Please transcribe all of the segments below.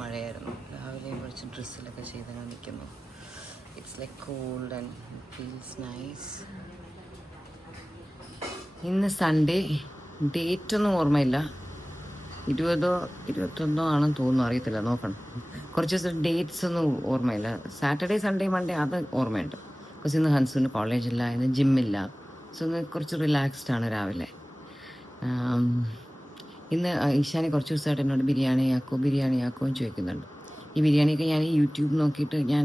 മഴയായിരുന്നു. രാവിലെ കുറച്ച് ഡ്രസ്സിലൊക്കെ ചെയ്തിങ്ങനെ നിൽക്കുന്നു. It's like cold and feels nice. ഇന്ന് സൺഡേ, ഡേറ്റ് ഒന്നും ഓർമ്മയില്ല, 20 21 ആണെന്ന് തോന്നുന്നു, അറിയത്തില്ല, നോക്കണം. കുറച്ച് ദിവസം ഡേറ്റ്സ് ഒന്നും ഓർമ്മയില്ല. സാറ്റർഡേ സൺഡേ മൺഡേ അത് ഓർമ്മയുണ്ട്. ബിക്കോസ് ഇന്ന് ഹൻസുവിന് കോളേജില്ല, ഇന്ന് ജിമ്മില്ല. സോ ഇന്ന് കുറച്ച് റിലാക്സ്ഡ് ആണ് രാവിലെ. ഇന്ന് ഈശാനി കുറച്ച് ദിവസമായിട്ട് എന്നോട് ബിരിയാണി ആക്കുമോ എന്ന് ചോദിക്കുന്നുണ്ട്. ഈ ബിരിയാണിയൊക്കെ ഞാൻ ഈ യൂട്യൂബ് നോക്കിയിട്ട്, ഞാൻ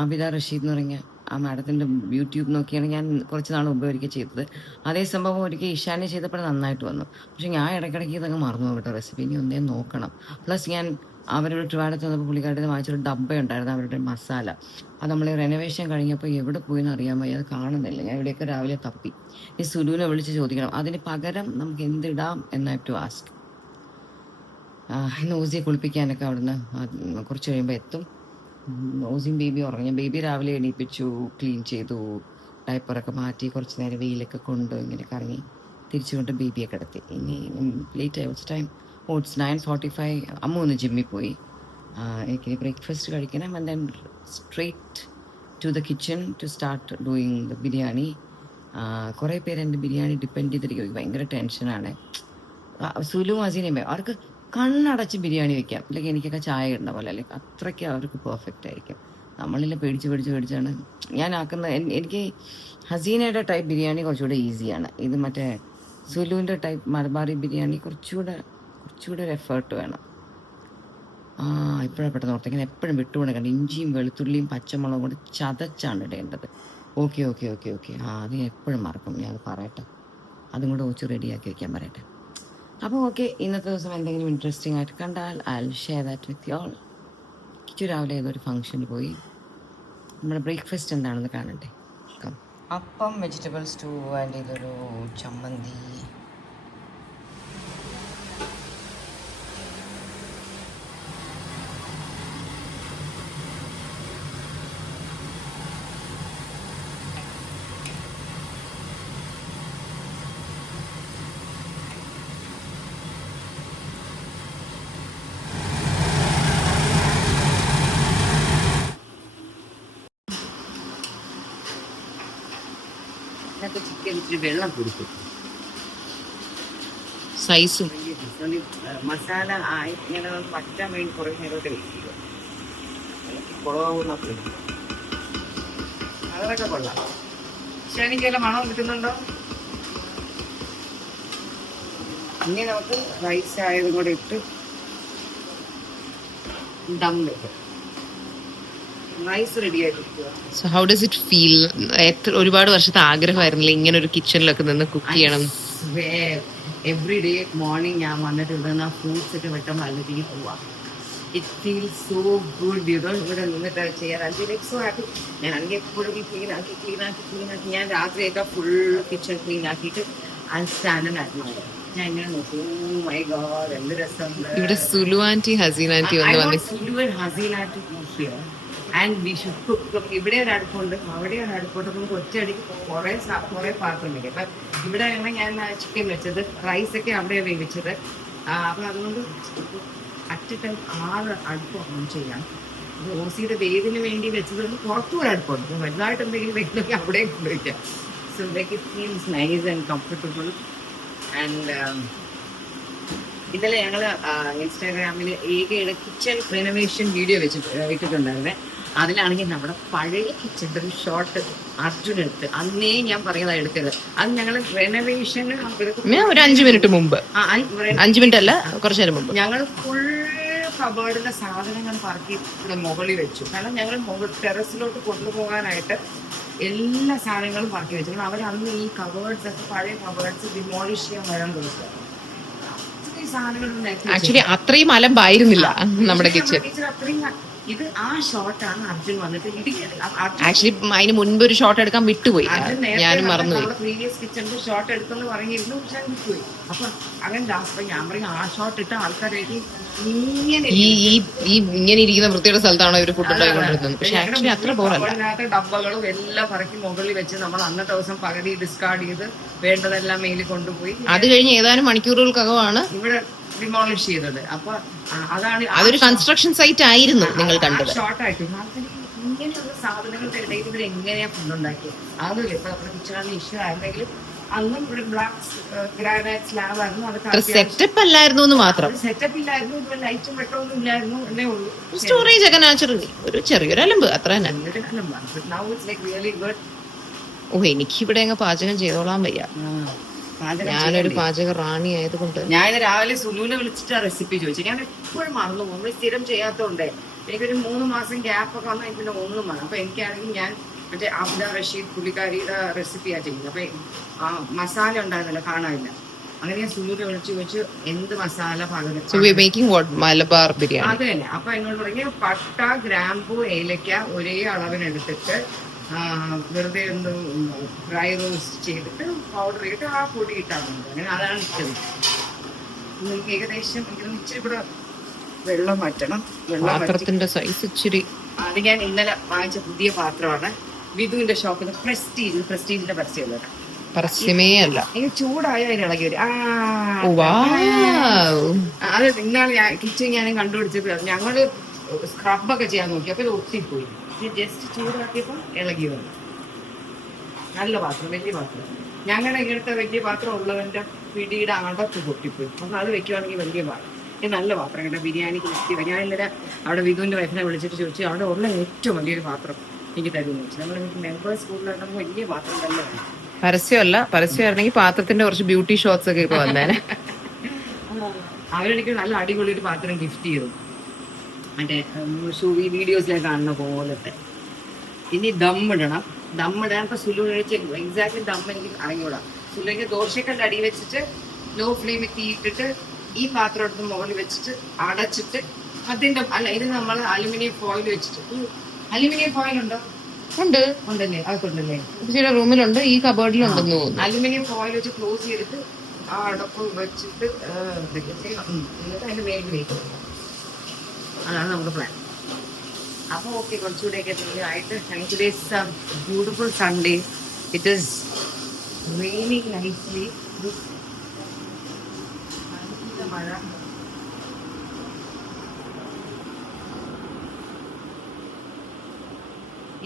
ആബിദ റഷീദ് എന്ന് പറഞ്ഞ ആ മാഡത്തിൻ്റെ യൂട്യൂബ് നോക്കിയാണ് ഞാൻ കുറച്ച് നാൾ മുമ്പ് ഒരിക്കൽ ചെയ്തത്. അതേ സംഭവം ഒരിക്കൽ ഈശാനി ചെയ്തപ്പോൾ നന്നായിട്ട് വന്നു. പക്ഷേ ഞാൻ ഇടയ്ക്കിടയ്ക്ക് ഇതൊക്കെ മറന്നു കേട്ടോ റെസിപ്പി. ഇനി ഒന്നേ നോക്കണം. പ്ലസ് ഞാൻ അവരുടെ ട്രിവാൻഡ്രത്ത് വന്നപ്പോൾ പുള്ളിക്കാരുടെ വാങ്ങിച്ചൊരു ഡബ്ബ ഉണ്ടായിരുന്നു, അവരുടെ മസാല. അത് നമ്മൾ റെനോവേഷൻ കഴിഞ്ഞപ്പോൾ എവിടെ പോയെന്ന് അറിയാൻ വയ്യ, അത് കാണുന്നില്ല. ഞാൻ ഇവിടെയൊക്കെ രാവിലെ തപ്പി. ഈ സുലുവിനെ വിളിച്ച് ചോദിക്കണം അതിന് പകരം നമുക്ക് എന്തിടാം എന്നായി ടു ആസ്ക്. നോസിയെ കുളിപ്പിക്കാനൊക്കെ അവിടുന്ന് കുറച്ച് കഴിയുമ്പോൾ എത്തും. നോസിയും ബേബി ഉറങ്ങി. ബേബി രാവിലെ എണീപ്പിച്ചു, ക്ലീൻ ചെയ്തു, ഡയപ്പറൊക്കെ മാറ്റി, കുറച്ച് നേരം വെയിലൊക്കെ കൊണ്ട് ഇങ്ങനെ കറങ്ങി തിരിച്ചു കൊണ്ട് ബേബിയെ കിടത്തി. ഇനി ലേറ്റ് ആയി ടൈം. ഇറ്റ്സ് 9:45. അമ്മ ഒന്ന് ജിമ്മിൽ പോയി. എനിക്ക് ബ്രേക്ക്ഫാസ്റ്റ് കഴിക്കണം. And then straight to the kitchen to start doing the biryani. കുറേ പേര് എൻ്റെ ബിരിയാണി ഡിപ്പെൻഡ് ചെയ്തിരിക്കും. ഭയങ്കര ടെൻഷനാണ്. സുലുവും ഹസീനയും അവർക്ക് കണ്ണടച്ച് ബിരിയാണി വെക്കാം. അല്ലെങ്കിൽ എനിക്കൊക്കെ ചായ ഇടുന്ന പോലെ, അല്ലെങ്കിൽ അത്രയ്ക്ക് അവർക്ക് പെർഫെക്റ്റ് ആയിരിക്കും. നമ്മളിൽ പേടിച്ചാണ് ഞാൻ ആക്കുന്നത്. എനിക്ക് ഹസീനയുടെ ടൈപ്പ് ബിരിയാണി കുറച്ചുകൂടെ ഈസിയാണ്. ഇത് മറ്റേ സുലുവിൻ്റെ ടൈപ്പ് മലബാറി ബിരിയാണി കുറച്ചുകൂടെ ഒരു എഫേർട്ട് വേണം. ഇപ്പോഴാണ് പെട്ടെന്ന് ഓർത്ത്. ഇങ്ങനെ എപ്പോഴും വിട്ടുകൊടുക്കണ്ട. ഇഞ്ചിയും വെളുത്തുള്ളിയും പച്ചമുളകും കൊണ്ട് ചതച്ചാണ് ഇടേണ്ടത്. ഓക്കെ. അത് ഞാൻ എപ്പോഴും മറക്കും. ഞാൻ അത് പറയട്ടെ, അതും കൂടെ വെച്ച് റെഡിയാക്കി വയ്ക്കാൻ പറയട്ടെ. അപ്പോൾ ഓക്കെ, ഇന്നത്തെ ദിവസം എന്തെങ്കിലും ഇൻട്രസ്റ്റിംഗ് ആയിട്ട് കണ്ടാൽ I will share that with you all. രാവിലെ ഏതൊരു ഫംഗ്ഷന് പോയി. നമ്മുടെ ബ്രേക്ക്ഫാസ്റ്റ് എന്താണെന്ന് കാണട്ടെ. അപ്പം, വെജിറ്റബിൾ സ്റ്റൂ ആൻഡ് ഇതൊരു ചമ്മന്തി. ഇതിനകത്ത് ചിക്കൻ ഇച്ചിരി വെള്ളം കൊടുക്കും. സൈസും മസാല ആയി ഇങ്ങനെ പറ്റാൻ വേണ്ടി കുറേ നേരമൊക്കെ വെക്കുക. കുളമാകുന്നൊക്കെ അതൊക്കെ കൊള്ളാം. പക്ഷേ എനിക്ക് വല്ല മണം കിട്ടുന്നുണ്ടോ? ഇനി നമുക്ക് റൈസ് ആയതും കൂടെ ഇട്ട് ദം വെക്കും. So how does it feel? ഒരുപാട് വർഷത്തെ ആഗ്രഹമായിരുന്നില്ല ഇങ്ങനെ ഒരു കിച്ചണിലൊക്കെ നിന്ന് കുക്ക് ചെയ്യണം. എവറി ഡേ മോർണിംഗ് ഞാൻ വന്നിട്ട് ഇവിടുന്ന് ഫ്രൂട്ട്സ് ഒക്കെ വെട്ടുമ്പോൾ അല്ലെങ്കിൽ പോവാം. It feels so good. ഇവിടെ നിന്നിട്ട് ചെയ്യാൻ സോ ഹാപ്പി. ഞാനാണെങ്കിൽ എപ്പോഴും ക്ലീൻ ആക്കി ഞാൻ രാത്രിയൊക്കെ ഫുൾ കിച്ചൺ ക്ലീൻ ആക്കിയിട്ട് സ്റ്റാൻഡേർഡ് ആയിരുന്നു. ഞാൻ ഇങ്ങനെ നോക്കും, ഓ മൈ ഗോഡ് എന്ത് രസമുണ്ട്. ഇവിടെ Sulu aunty Haseen aunty and we should cook. ഇവിടെ ഒരു അടുപ്പുണ്ട്, അവിടെ ഒരു അടുപ്പുണ്ട്. നമുക്ക് ഒറ്റയടിക്ക് കുറേ പാത്രമുണ്ട്. അപ്പം ഇവിടെയാണ് ഞാൻ ചിക്കൻ വെച്ചത്, റൈസൊക്കെ അവിടെ വേവിച്ചത്. അപ്പം അതുകൊണ്ട് അറ്റ് ടൈം 6 അടുപ്പ് ഓൺ ചെയ്യാം. ഓസിയുടെ വേവിന് വേണ്ടി വെച്ചത് പുറത്തുകൂടെ അടുപ്പുണ്ട്. വലുതായിട്ട് എന്തെങ്കിലും വെക്കണമെങ്കിൽ അവിടെ കൊണ്ടുവയ്ക്കാം. So like it feels nice and comfortable. And ഇന്നലെ ഞങ്ങൾ ഇൻസ്റ്റാഗ്രാമിൽ ഏകയുടെ കിച്ചൺ റെനോവേഷൻ വീഡിയോ ഇട്ടിട്ടുണ്ടായിരുന്നേ. അതിലാണെങ്കിൽ നമ്മുടെ പഴയ കിച്ചൻ്റെ ഒരു ഷോർട്ട് അർജുൻ എടുത്ത് അന്നേ ഞാൻ പറയുന്നത് എടുക്കരുത്. അത് ഞങ്ങൾ റെനോവേഷൻ ഒരു 5 മിനിറ്റ് മുമ്പ്, 5 മിനിറ്റ് അല്ല കുറച്ചു നേരം മുമ്പ്, ഞങ്ങൾ ഫുൾ കബേർഡിലെ സാധനങ്ങൾ പറക്കി ഇവിടെ മുകളിൽ വെച്ചു. കാരണം ഞങ്ങൾ ടെറസിലോട്ട് കൊണ്ടുപോകാനായിട്ട് എല്ലാ സാധനങ്ങളും പറക്കി വെച്ചു. അവർ അന്ന് ഈ കബേർഡ്സ് ഒക്കെ പഴയ കബേർഡ്സ് ഡിമോളിഷ് ചെയ്യാൻ വരാൻ കൊടുക്കുക. ആക്ച്വലി അത്രയും അലമ്പായിരുന്നില്ല നമ്മുടെ കിച്ചൺ. ഇത് ആ ഷോട്ടാണ് അർജുൻ വന്നിട്ട് ആക്ച്വലി അതിന് മുൻപ് ഒരു ഷോട്ട് എടുക്കാൻ വിട്ടുപോയി, ഞാനും മറന്നുപോയി. പ്രീവിയസ് കിച്ചണിന്റെ ഷോട്ട് എടുത്തെന്ന് പറഞ്ഞിരുന്നു, പക്ഷെ വിട്ടുപോയി. അപ്പൊ അങ്ങനെ ലാസ്റ്റ് ഞാൻ പറയും ആ ഷോട്ട് ഇട്ട ആൾക്കാരായിട്ട് ഇങ്ങനെ ഇരിക്കുന്ന വൃത്തിയുടെ സ്ഥലത്താണോ ഇവര് ഫുഡ് ഉണ്ടായിക്കൊണ്ടിരുന്നത്. പക്ഷെ ആക്ച്വലി അത്ര പോരല്ല. ഡബ്ബകളും എല്ലാം പറക്കി മുകളിൽ വെച്ച് നമ്മൾ അന്നത്തെ ദിവസം പകുതി ഡിസ്കാർഡ് ചെയ്ത് വേണ്ടതെല്ലാം മേലിൽ കൊണ്ടുപോയി. അത് കഴിഞ്ഞ് ഏതാനും മണിക്കൂറുകൾക്കകമാണ് ഇവിടെ ഡിമോളിഷ് ചെയ്തത്. അപ്പൊ അതാണ് അതൊരു കൺസ്ട്രക്ഷൻ സൈറ്റ് ആയിരുന്നു നിങ്ങൾ കണ്ടത്. ഷോർട്ടായിട്ട് ഇങ്ങനെയുള്ള സാധനങ്ങളുടെ ഇടയിൽ ഇവർ എങ്ങനെയാ ഫുഡ് ഉണ്ടാക്കി അതൊന്നുമില്ല. ഇപ്പൊ നമ്മുടെ കിച്ചണിൽ ഇഷ്യൂ ആയിരുന്നെങ്കിലും അന്നും ഇവിടെ ബ്ലാക്ക് ഗ്രാനൈറ്റ് സ്ലാബ് ആയിരുന്നു. അത് സെറ്റപ്പ് അല്ലായിരുന്നു എന്ന് മാത്രം. സെറ്റപ്പ് ഇല്ലായിരുന്നു, ഇവിടെ ലൈറ്റും വെട്ടമൊന്നും ഇല്ലായിരുന്നു എന്നേ ഉള്ളൂ. സ്റ്റോറേജ് ഒക്കെ നാച്ചുറലി ഒരു ചെറിയൊരു അലമ്പ് അത്ര തന്നെ. ഓ എനിക്കിവിടെ അങ്ങ് പാചകം ചെയ്തോളാൻ വയ്യ. ഞാനൊരു പാചക റാണി ആയതുകൊണ്ട് ഞാൻ രാവിലെ സുലുവിനെ വിളിച്ചിട്ട് ആ റെസിപ്പി ചോദിച്ചു. ഞാൻ എപ്പോഴും മറന്നു പോകും, നമ്മൾ സ്ഥിരം ചെയ്യാത്തതുകൊണ്ടേ. എനിക്കൊരു 3 മാസം ഗ്യാപ്പ് ഒക്കെ വന്നാൽ എനിക്ക് ഒന്നും വേണം. അപ്പൊ എനിക്കാണെങ്കിൽ ഞാൻ മറ്റേ അബ്ദ റഷീദ് പുള്ളിക്കാരിയുടെ റെസിപ്പിയാണ് ചെയ്യുന്നത്. അപ്പൊ ആ മസാല ഉണ്ടായിരുന്നല്ലോ, കാണാനില്ല. അങ്ങനെ ഞാൻ സുലുവിനെ വിളിച്ച് ചോദിച്ചു എന്ത് മസാല മലബാർ ബിരിയാണി അത് തന്നെ. അപ്പൊ എന്നോട് പറഞ്ഞ പട്ട, ഗ്രാമ്പു, ഏലക്ക ഒരേ അളവിനെടുത്തിട്ട് വെറുതെ ഒന്ന് ഡ്രൈ റോസ്റ്റ് ചെയ്തിട്ട് പൗഡർ ചെയ്തിട്ട് ആ പൊടി ഇട്ടാൽ മതി. അങ്ങനെ അതാണ് ഇഷ്ടം. നിങ്ങൾക്ക് ഏകദേശം ഇച്ചിരി കൂടെ വെള്ളം വറ്റണം. പാത്രത്തിന്റെ സൈസ് ഇച്ചിരി. അത് ഞാൻ ഇന്നലെ വാങ്ങിച്ച പുതിയ പാത്രമാണ്. വിധുവിന്റെ ഷോപ്പിൽ പ്രസ്റ്റീജിന്റെ പരസ്യമല്ല, പരസ്യമേ അല്ല. എനിക്ക് ചൂടായ അതിന് ഇളകി വരും. അത് ഇന്നാണ് ഞാൻ കിച്ചൺ ഞാൻ കണ്ടുപിടിച്ചപ്പോൾ ഞങ്ങള് സ്ക്രബൊക്കെ ചെയ്യാൻ നോക്കി. അപ്പൊ ഇത് ഒത്തിപ്പോയി. ജസ്റ്റ് ചൂടാക്കിയപ്പോൾ ഇളകി വന്നു. നല്ല പാത്രം, വലിയ പാത്രം. ഞങ്ങളുടെ ഇങ്ങനത്തെ വലിയ പാത്രം ഉള്ളവന്റെ പിടിയുടെ അടപ്പ് പൊട്ടിപ്പോയി. അപ്പൊ അത് വെക്കുവാണെങ്കിൽ വലിയ പാത്രം. ഇത് നല്ല പാത്രം കേട്ടോ, ബിരിയാണിക്ക് വെക്കുക. ഞാൻ ഇന്നലെ അവിടെ വിധുവിന്റെ വൈഫിനെ വിളിച്ചിട്ട് ചോദിച്ചു അവിടെ ഉള്ള ഏറ്റവും വലിയൊരു പാത്രം എനിക്ക് തരുമെന്ന് വെച്ചു. നമ്മൾ മെമ്പേഴ്സ് സ്കൂളിൽ വലിയ പാത്രം തന്നെ വേണം. പരസ്യമല്ല, പരസ്യമായിരുന്നെങ്കിൽ പാത്രത്തിന്റെ കുറച്ച് ബ്യൂട്ടി ഷോട്ട്സ് ഒക്കെ ഇപ്പൊ വന്നേനെ. അവരെനിക്ക് നല്ല അടിപൊളി ഒരു പാത്രം ഗിഫ്റ്റ് ചെയ്തു, മറ്റേ വീഡിയോസിലൊക്കെ കാണുന്ന പോലത്തെ. ഇനി ദമ്മിടണം. ദമ്മിടാൻ ഇപ്പൊ സുലു കഴിച്ച് എക്സാക്ട്ലി ദം എനിക്ക് അറിഞ്ഞൂടാ. സുലുവിന്റെ ദോശക്കല്ല അടി വെച്ചിട്ട് ലോ ഫ്ലെയിമിൽ തീയിട്ടിട്ട് ഈ പാത്രം എടുത്ത് മുകളിൽ വെച്ചിട്ട് അടച്ചിട്ട് അതിന്റെ അല്ല, ഇത് നമ്മൾ അലുമിനിയം ഫോയിൽ വെച്ചിട്ട്. അലുമിനിയം ഫോയിൽ ഉണ്ടോ? ഉണ്ട്, ഉണ്ടല്ലേ? അതൊക്കെണ്ടല്ലേ, ചില റൂമിലുണ്ട്, ഈ കബോർഡിലുണ്ടെന്ന് തോന്നുന്നു. അലുമിനിയം ഫോയിൽ വെച്ച് ക്ലോസ് ചെയ്തിട്ട് ആ അടപ്പ് വെച്ചിട്ട് എന്നിട്ട് അതിന്റെ മേലിൽ വെക്കും. അതാണ് നമ്മുടെ പ്ലാൻ. അപ്പോൾ ഓക്കെ, കുറച്ചുകൂടെയൊക്കെ ആയിട്ട് today's beautiful Sunday. It is raining nicely. മഴ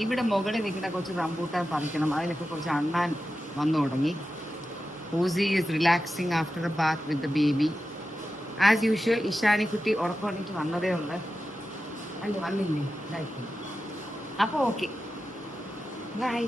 ഇവിടെ മുകളിൽ നിൽക്കുന്ന കുറച്ച് റംബൂട്ടാൻ പറിക്കണം. അതിലൊക്കെ കുറച്ച് അണ്ണാൻ വന്നു തുടങ്ങി. Ozzy is relaxing after a bath with the baby as usual. ഇഷാനിക്കുട്ടി ഉറക്കം വന്നിട്ട് വന്നതേ ഉണ്ട്. അല്ല വന്നില്ലേ? അപ്പോൾ ഓക്കെ, ബൈ.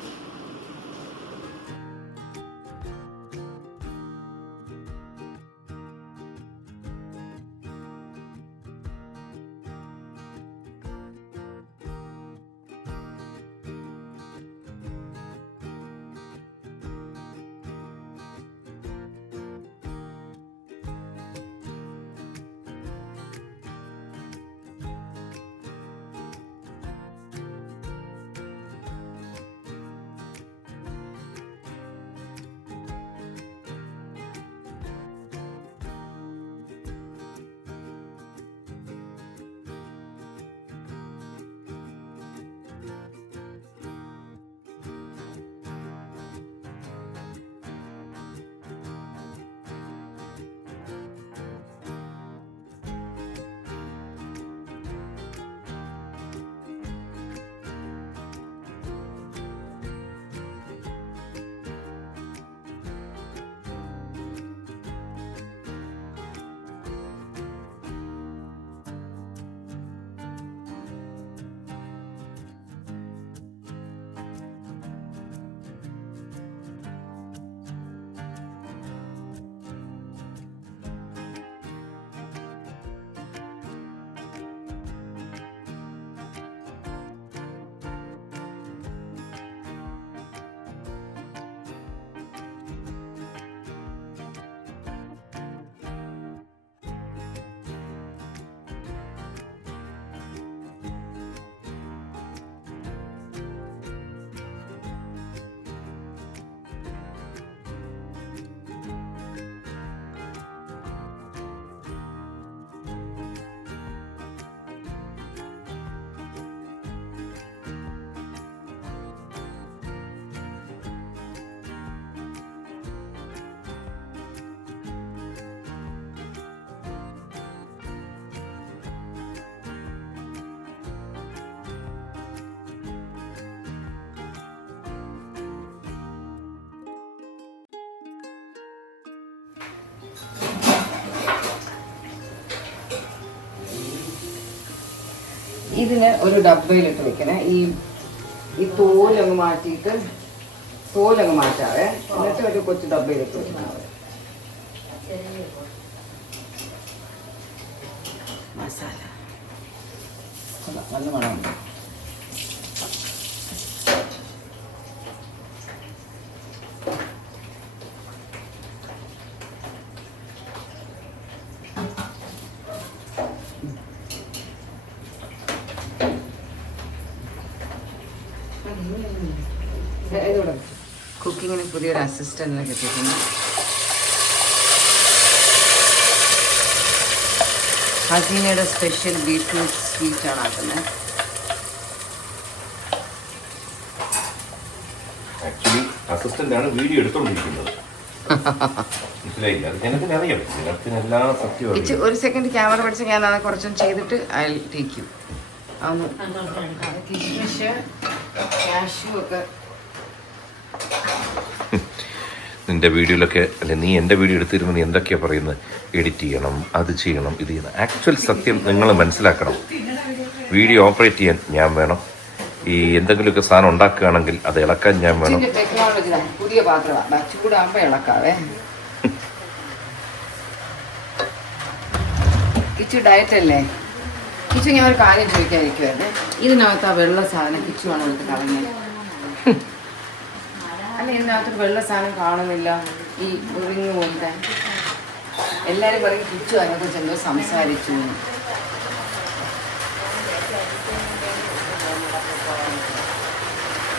ഇതിന് ഒരു ഡബ്ബയിലിട്ട് വെക്കണേ. ഈ തോലങ്ങ് മാറ്റിയിട്ട് തോലങ്ങ് മാറ്റാവേ. എന്നിട്ട് ഒരു കൊച്ചു ഡബ്ബയിലിട്ട് വെക്കണം. മസാല നല്ല മണമുണ്ട്. കുക്കിങ്ങിന് പുതിയൊരു അസിസ്റ്റന്റിനെ കിട്ടിയിട്ടുണ്ട്. ഹസീനയുടെ സ്പെഷ്യൽ ബീട്രൂട്ട് സ്വീറ്റാണ് ആക്കുന്നത്. ആക്ച്വലി അസിസ്റ്റന്റ് ആണ് വീഡിയോ എടുത്തോണ്ടിരിക്കുന്നത്. മനസ്സിലായില്ല, അത് ഞങ്ങൾക്ക് അറിയാം. ഞങ്ങൾക്ക് എല്ലാ സത്യവും. ഒരു സെക്കൻഡ് ക്യാമറ പഠിച്ച് ഞാൻ അത് കുറച്ചും ചെയ്തിട്ട് I take you. Kishmish cashew ഒക്കെ നിന്റെ വീഡിയോയിലൊക്കെ അല്ലെ, നീ എൻ്റെ വീഡിയോ എടുത്തിരുമ്പോൾ നീ എന്തൊക്കെയാണ് പറയുന്നത്? എഡിറ്റ് ചെയ്യണം, അത് ചെയ്യണം, ഇത് ചെയ്യണം. ആക്ച്വൽ സത്യം നിങ്ങൾ മനസ്സിലാക്കണം. വീഡിയോ ഓപ്പറേറ്റ് ചെയ്യാൻ ഞാൻ വേണം. ഈ എന്തെങ്കിലുമൊക്കെ സാധനം ഉണ്ടാക്കുകയാണെങ്കിൽ അത് ഇളക്കാൻ ഞാൻ വേണം. ടെക്നോളജി പുതിയ പാത്രമാണ്, ചൂടാകുമ്പോൾ ഇളക്കാവേ. കിച്ചു ഡയറ്റ് അല്ലേ? കിച്ചു ഞാൻ ഒരു കാര്യം ചോദിക്കാതിരിക്കുവായിരുന്നേ. ഇതിനകത്ത് ആ വെള്ള സാധനം കിച്ചു ആണ് എടുത്ത് കളഞ്ഞത്. അല്ല, ഇതിനകത്ത് വെള്ള സാധനം കാണുന്നില്ല. ഈ റിങ് പോലത്തെ എല്ലാവരും പറയും കിച്ചു അതിനെക്കുറിച്ച് എന്തോ സംസാരിച്ചു.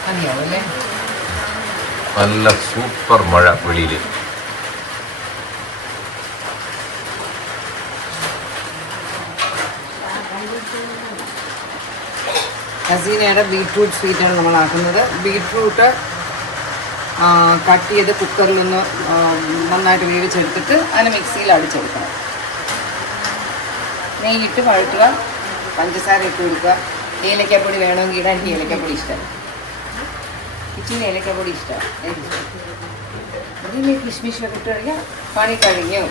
അറിയാവല്ലേ? നല്ല സൂപ്പർ മഴ വെളിയിൽ. ഹസീനയുടെ ബീട്രൂട്ട് സ്വീറ്റാണ് നമ്മളാക്കുന്നത്. ബീട്രൂട്ട് കട്ട് ചെയ്ത് കുക്കറിലൊന്ന് നന്നായിട്ട് വേവിച്ചെടുത്തിട്ട് അതിന് മിക്സിയിൽ അടിച്ചെടുക്കണം. നെയ്യിട്ട് വഴറ്റുക, പഞ്ചസാര ഇട്ട് കൊടുക്കുക. ഏലക്കാപ്പൊടി വേണമെങ്കിൽ ഇടാൻ. എനിക്ക് ഏലക്കാപ്പൊടി ഇഷ്ടമാണ്. കിച്ചന് ഏലക്കാപ്പൊടി ഇഷ്ടമാണ്. അതിൽ കിഷ്മിഷൊക്കെ ഇട്ട് കഴിഞ്ഞാൽ പണി കഴിഞ്ഞു.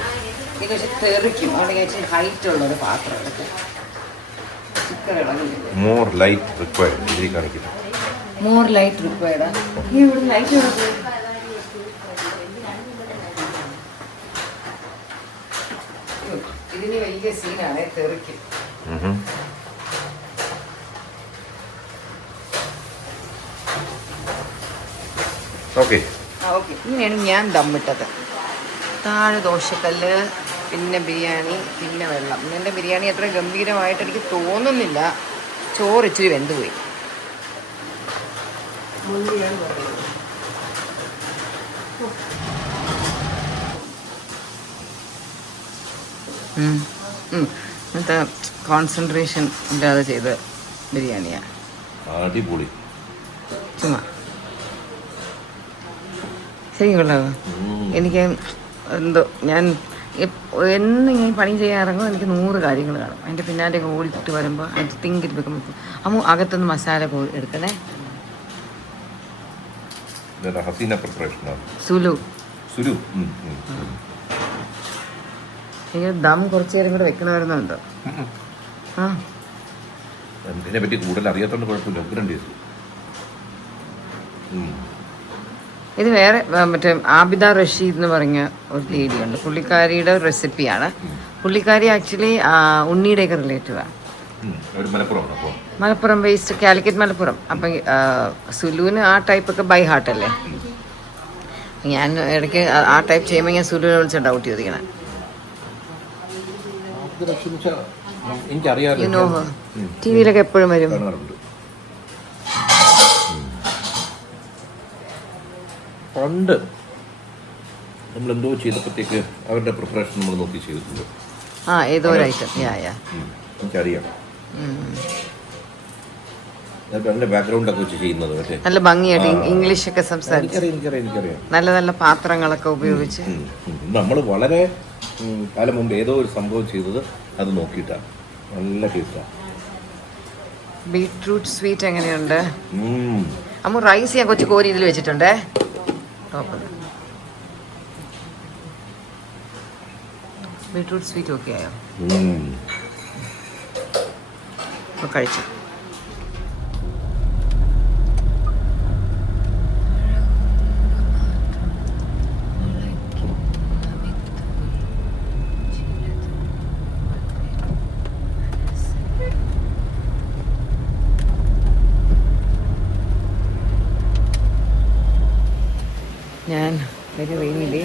ഇത് വെച്ച് തെറിക്കും. അവിടെ വെച്ച് ഹൈറ്റ് ഉള്ളൊരു പാത്രം എടുത്ത് ചിക്കൻ ഇളകില്ല. മോർ ലൈറ്റ് റിക്വയർഡ് കാണിക്കുന്നു. More light required. ഈ ഇവിടെ ലൈറ്റ് കൊടുക്കും. ഇതിന് വലിയ സീനാണ്, തെറിക്കും. ഓക്കെ. ഇങ്ങനെയാണ് ഞാൻ ദമ്മിട്ടത്. താഴെ ദോശക്കല്ല്, പിന്നെ ബിരിയാണി, പിന്നെ വെള്ളം. എൻ്റെ ബിരിയാണി അത്ര ഗംഭീരമായിട്ട് എനിക്ക് തോന്നുന്നില്ല. ചോറ് ഇച്ചിരി വെന്തുപോയി. ഇന്നത്തെ കോൺസെൻട്രേഷൻ ഇല്ലാതെ ചെയ്ത ബിരിയാണിയാണ്. അടിപൊളി. ചുമ്മാ ശരിക്കുള്ളൂ. എനിക്ക് എന്തോ ഞാൻ എന്ന് ഞാൻ പണി ചെയ്യാൻ ഇറങ്ങും എനിക്ക് 100 കാര്യങ്ങൾ കാണും. അതിൻ്റെ പിന്നാലെ ഓടിയിട്ട് വരുമ്പോൾ അത് തിങ്കിട്ട് വെക്കുമ്പോൾ അമ്മ അകത്തുനിന്ന് മസാല എടുക്കണേ. സുലു എനിക്ക് ദം കുറച്ച് നേരം കൂടെ വെക്കണമായിരുന്നുണ്ടോ? ആ, ഇതിനെപ്പറ്റി കൂടുതൽ അറിയാത്തോണ്ട് കുഴപ്പമില്ല. ഇത് വേറെ മറ്റേ ആബിദ റഷീദ് എന്ന് പറഞ്ഞ ഒരു ലേഡിയുണ്ട്. പുള്ളിക്കാരിയുടെ റെസിപ്പിയാണ്. പുള്ളിക്കാരി ആക്ച്വലി ഉണ്ണിയുടെയൊക്കെ റിലേറ്റീവാണ്. മലപ്പുറം ബേസ്ഡ്, കാലിക്കറ്റ് മലപ്പുറം. അപ്പം സുലുവിന് ആ ടൈപ്പൊക്കെ ബൈ ഹാർട്ടല്ലേ. ഞാൻ ഇടയ്ക്ക് ആ ടൈപ്പ് ചെയ്യുമ്പോൾ ഞാൻ സുലുവിനെ വിളിച്ച ഡൗട്ട് ചോദിക്കണം. You know her? ടി വിയിലൊക്കെ എപ്പോഴും വരും. പണ്ട് നമ്മളെന്തോ ചെയ്തപ്പോഴത്തേക്ക് അവരുടെ പ്രിപ്പറേഷൻ നമ്മൾ നോക്കി ചെയ്തിട്ടുണ്ട്. ഏതോ ഒരു ഐറ്റം എനിക്കറിയാം. അതിന്റെ ബാക്ക്ഗ്രൗണ്ടൊക്കെ വെച്ച് ചെയ്യുന്നത് മറ്റേ നല്ല ഭംഗിയായിട്ട് ഇംഗ്ലീഷൊക്കെ സംസാരിച്ച് എനിക്കറിയാം. നല്ല നല്ല പാത്രങ്ങളൊക്കെ ഉപയോഗിച്ച് നമ്മൾ വളരെ കാലം മുമ്പ് ഏതോ ഒരു സംഭവം ചെയ്തത് അത് നോക്കിയിട്ടാണ്. നല്ല ടേസ്റ്റാണ്. ബീട്രൂട്ട് സ്വീറ്റ് എങ്ങനെയുണ്ട്? അമ്മ റൈസ് ഞാൻ കൊച്ചു കോരി ഇതിൽ വെച്ചിട്ടുണ്ടേ. ടോപ്പ് ബീട്രൂട്ട് സ്വീറ്റ് ഓക്കെ ആയോ? അപ്പോൾ കഴിച്ചു. ഞാൻ ഒരു റെയിനിഡേ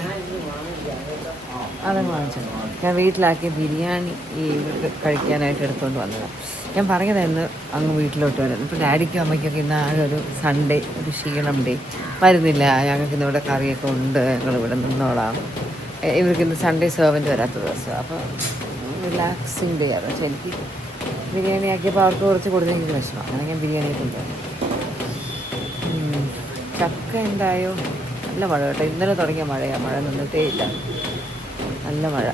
അതങ്ങ് വാങ്ങിച്ചു. ഞാൻ വീട്ടിലാക്കിയ ബിരിയാണി ഈ ഇവർക്ക് കഴിക്കാനായിട്ട് എടുത്തുകൊണ്ട് വന്നതാണ്. ഞാൻ പറഞ്ഞതായിരുന്നു അങ്ങ് വീട്ടിലോട്ട് വരുന്നത്. ഇപ്പോൾ ഡാഡിക്കും അമ്മയ്ക്കൊക്കെ ഇന്ന് ആകെ ഒരു സൺഡേ, ഒരു ക്ഷീണം ഡേ, വരുന്നില്ല. ഞങ്ങൾക്ക് ഇന്നിവിടെ കറിയൊക്കെ ഉണ്ട്, ഞങ്ങളിവിടെ നിന്നോളാം. ഇവർക്ക് ഇന്ന് സൺഡേ സെർവൻറ്റ് വരാത്ത ദിവസം, അപ്പോൾ റിലാക്സിങ് ഡേ ആണ്. പക്ഷെ എനിക്ക് ബിരിയാണി ആക്കിയപ്പോൾ അവർക്ക് കുറച്ച് കൂടുതൽ എനിക്ക് വിഷമം. അങ്ങനെ ഞാൻ ബിരിയാണി കൊണ്ടുവന്നു. ചക്ക ഉണ്ടായോ? നല്ല മഴ കേട്ടോ. ഇന്നലെ തുടങ്ങിയ മഴയാണ്. മഴ നിന്നിട്ടേ ഇല്ല, നല്ല മഴ.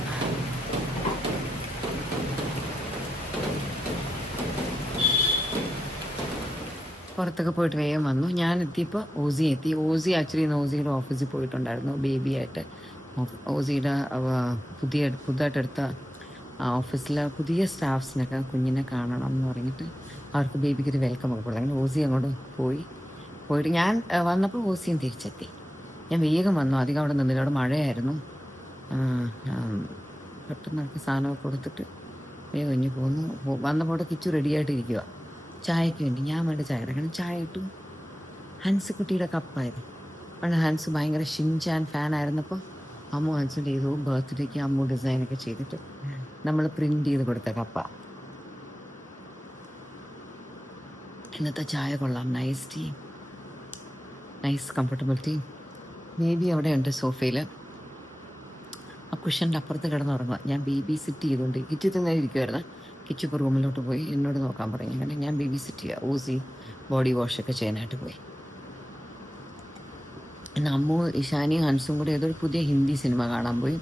പുറത്തൊക്കെ പോയിട്ട് വേഗം വന്നു. ഞാൻ എത്തിയപ്പോൾ ഓസി എത്തി. ഓസി ആക്ച്വലി ഇന്ന് ഓസിയുടെ ഓഫീസിൽ പോയിട്ടുണ്ടായിരുന്നു ബേബിയായിട്ട്. ഓസിയുടെ പുതുതായിട്ട് എടുത്ത ഓഫീസിലെ പുതിയ സ്റ്റാഫ്സിനൊക്കെ കുഞ്ഞിനെ കാണണം എന്ന് പറഞ്ഞിട്ട് അവർക്ക് ബേബിക്ക് ഒരു വെൽക്കം ഒക്കെ കൊടുത്തു. അങ്ങനെ ഓസി അങ്ങോട്ട് പോയിട്ട് ഞാൻ വന്നപ്പോൾ ഓസിയും തിരിച്ചെത്തി. ഞാൻ വേഗം വന്നു, അധികം അവിടെ നിന്നില്ല, അവിടെ മഴയായിരുന്നു. പെട്ടെന്ന് അവർക്ക് സാധനമൊക്കെ കൊടുത്തിട്ട് വേഗം കഴിഞ്ഞ് പോന്നു. വന്നപ്പോൾ അവിടെ കിച്ചു റെഡിയായിട്ട് ഇരിക്കുക ചായക്ക് വേണ്ടി. ഞാൻ വേണ്ട ചായ കാരണം ചായ ഇട്ടു. ഹൻസ് കുട്ടിയുടെ കപ്പായിരുന്നു. പണ്ട് ഹൻസ് ഭയങ്കര ഷിൻചാൻ ഫാനായിരുന്നപ്പോൾ അമ്മു ഹൻസിൻ്റെ ഏതോ ബർത്ത്ഡേക്ക് അമ്മു ഡിസൈനൊക്കെ ചെയ്തിട്ട് നമ്മൾ പ്രിൻ്റ് ചെയ്ത് കൊടുത്ത കപ്പ. ഇന്നത്തെ ചായ കൊള്ളാം. Nice tea, nice comfortable tea. Baby അവിടെ ഉണ്ട് സോഫയിൽ, ആ കുഷൻ്റെ അപ്പുറത്ത് കിടന്നുറങ്ങുക. ഞാൻ ബേബി സിറ്റ് ചെയ്തുകൊണ്ട് കിച്ചു തന്നെ ഇരിക്കുമായിരുന്നു. കിച്ചു ഇപ്പോൾ റൂമിലോട്ട് പോയി എന്നോട് നോക്കാൻ പറയും. അങ്ങനെ ഞാൻ ബേബി സിറ്റ് ചെയ്യുക. ഓസി ബോഡി വാഷൊക്കെ ചെയ്യാനായിട്ട് പോയി. പിന്നെ അമ്മു ഇഷാനിയും ഹൻസും കൂടി ഏതൊരു പുതിയ ഹിന്ദി സിനിമ കാണാൻ പോയി.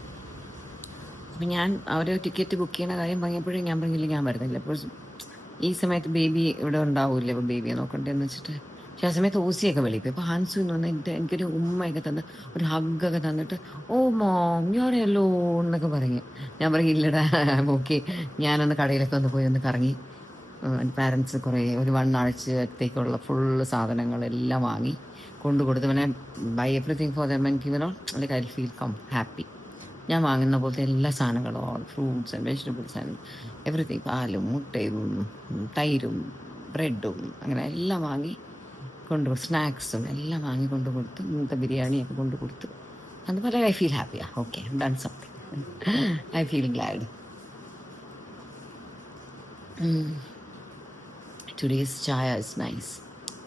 അപ്പം ഞാൻ അവരെ ടിക്കറ്റ് ബുക്ക് ചെയ്യുന്ന കാര്യം പറഞ്ഞപ്പോഴേ ഞാൻ പറഞ്ഞില്ല ഞാൻ വരുന്നില്ല. അപ്പോൾ ഈ സമയത്ത് ബേബി ഇവിടെ ഉണ്ടാവില്ല, അപ്പോൾ ബേബിയെ നോക്കണ്ടേന്ന് വെച്ചിട്ട്. പക്ഷെ ആ സമയത്ത് ഓസിയൊക്കെ വിളിക്കും. അപ്പോൾ ഹൻസു എന്ന് പറഞ്ഞിട്ട് എനിക്കൊരു ഉമ്മയൊക്കെ തന്ന് ഒരു ഹഗ്ഗൊക്കെ തന്നിട്ട് ഓ മോം ഞാനല്ലോ എന്നൊക്കെ പറഞ്ഞു. ഞാൻ പറയില്ലടാ ഓക്കെ. ഞാനൊന്ന് കടയിലൊക്കെ ഒന്ന് പോയി ഒന്ന് കറങ്ങി. പാരൻസ് കുറേ ഒരു 1 ആഴ്ചത്തേക്കുള്ള ഫുള്ള് സാധനങ്ങളെല്ലാം വാങ്ങി കൊണ്ടുകൊടുത്ത്. പിന്നെ buy everything for them and given all like I feel happy. ഞാൻ വാങ്ങുന്ന പോലത്തെ എല്ലാ സാധനങ്ങളും, all fruits and vegetables and everything, പാലും മുട്ടയും തൈരും ബ്രെഡും അങ്ങനെ എല്ലാം വാങ്ങി കൊണ്ടുകൊടുത്തു. സ്നാക്സും എല്ലാം വാങ്ങി കൊണ്ടു കൊടുത്തു. ഇന്നത്തെ ബിരിയാണിയൊക്കെ കൊണ്ടു കൊടുത്തു. അതുപോലെ ഐ ഫീൽ ഹാപ്പിയാ. Okay, done something. I feel glad. Today's chai is nice.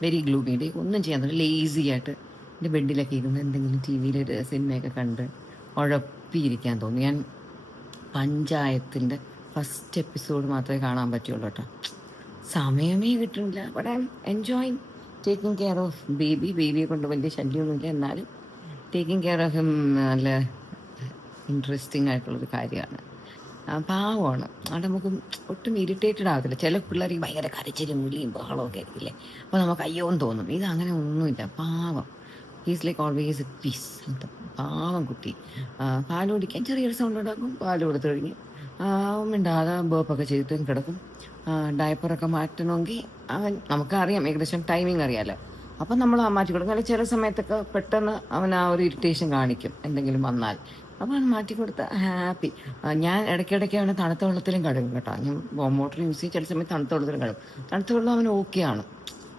Very gloomy day. ഒന്നും ചെയ്യാൻ തോന്നില്ല. ലേസി ആയിട്ട് എൻ്റെ ബെഡിലൊക്കെ ഇരുന്ന് എന്തെങ്കിലും ടി വിയിൽ സിനിമയൊക്കെ കണ്ട് ഉഴപ്പിയിരിക്കാൻ തോന്നി. ഞാൻ പഞ്ചായത്തിൻ്റെ ഫസ്റ്റ് എപ്പിസോഡ് മാത്രമേ കാണാൻ പറ്റുള്ളൂ കേട്ടോ. സമയമേ കിട്ടുന്നില്ല. But I am enjoying taking care of baby. ബേബിയെ കൊണ്ട് വലിയ ശല്യമൊന്നുമില്ല, എന്നാലും ടേക്കിംഗ് കെയർ ഓഫ് ഹിം നല്ല ഇൻട്രസ്റ്റിംഗ് ആയിട്ടുള്ളൊരു കാര്യമാണ്. പാവമാണ്. അവിടെ നമുക്ക് ഒട്ടും ഇറിറ്റേറ്റഡ് ആകത്തില്ല. ചില പിള്ളേർക്ക് ഭയങ്കര കരച്ചിലും മുലിയും ബഹളമൊക്കെ ആയിരിക്കില്ലേ, അപ്പോൾ നമുക്ക് അയ്യോന്ന് തോന്നും. ഇത് അങ്ങനെ ഒന്നുമില്ല, പാവം. He's like always a peace. പാവം കുട്ടി. പാൽ കുടിക്കാൻ ചെറിയൊരു സൗണ്ട് ഉണ്ടാക്കും, പാൽ കൊടുത്തു കഴിഞ്ഞ് മിണ്ടാതെ ബേപ്പൊക്കെ ചെയ്തിട്ടും കിടക്കും. ഡയപ്പറൊക്കെ മാറ്റണമെങ്കിൽ അവൻ നമുക്കറിയാം ഏകദേശം ടൈമിങ് അറിയാമല്ലോ, അപ്പം നമ്മൾ മാറ്റി കൊടുക്കും. അല്ലെങ്കിൽ ചില സമയത്തൊക്കെ പെട്ടെന്ന് അവൻ ആ ഒരു ഇറിറ്റേഷൻ കാണിക്കും എന്തെങ്കിലും വന്നാൽ. അപ്പോൾ അത് മാറ്റി കൊടുത്ത ഹാപ്പി. ഞാൻ ഇടയ്ക്കിടയ്ക്ക് അവനെ തണുത്ത വെള്ളത്തിലും കഴുകും കേട്ടോ. ഞാൻ മോട്ടർ യൂസ് ചെയ്യും, ചില സമയത്ത് തണുത്ത വെള്ളത്തിലും കഴുകും. തണുത്ത വെള്ളം അവൻ ഓക്കെയാണ്.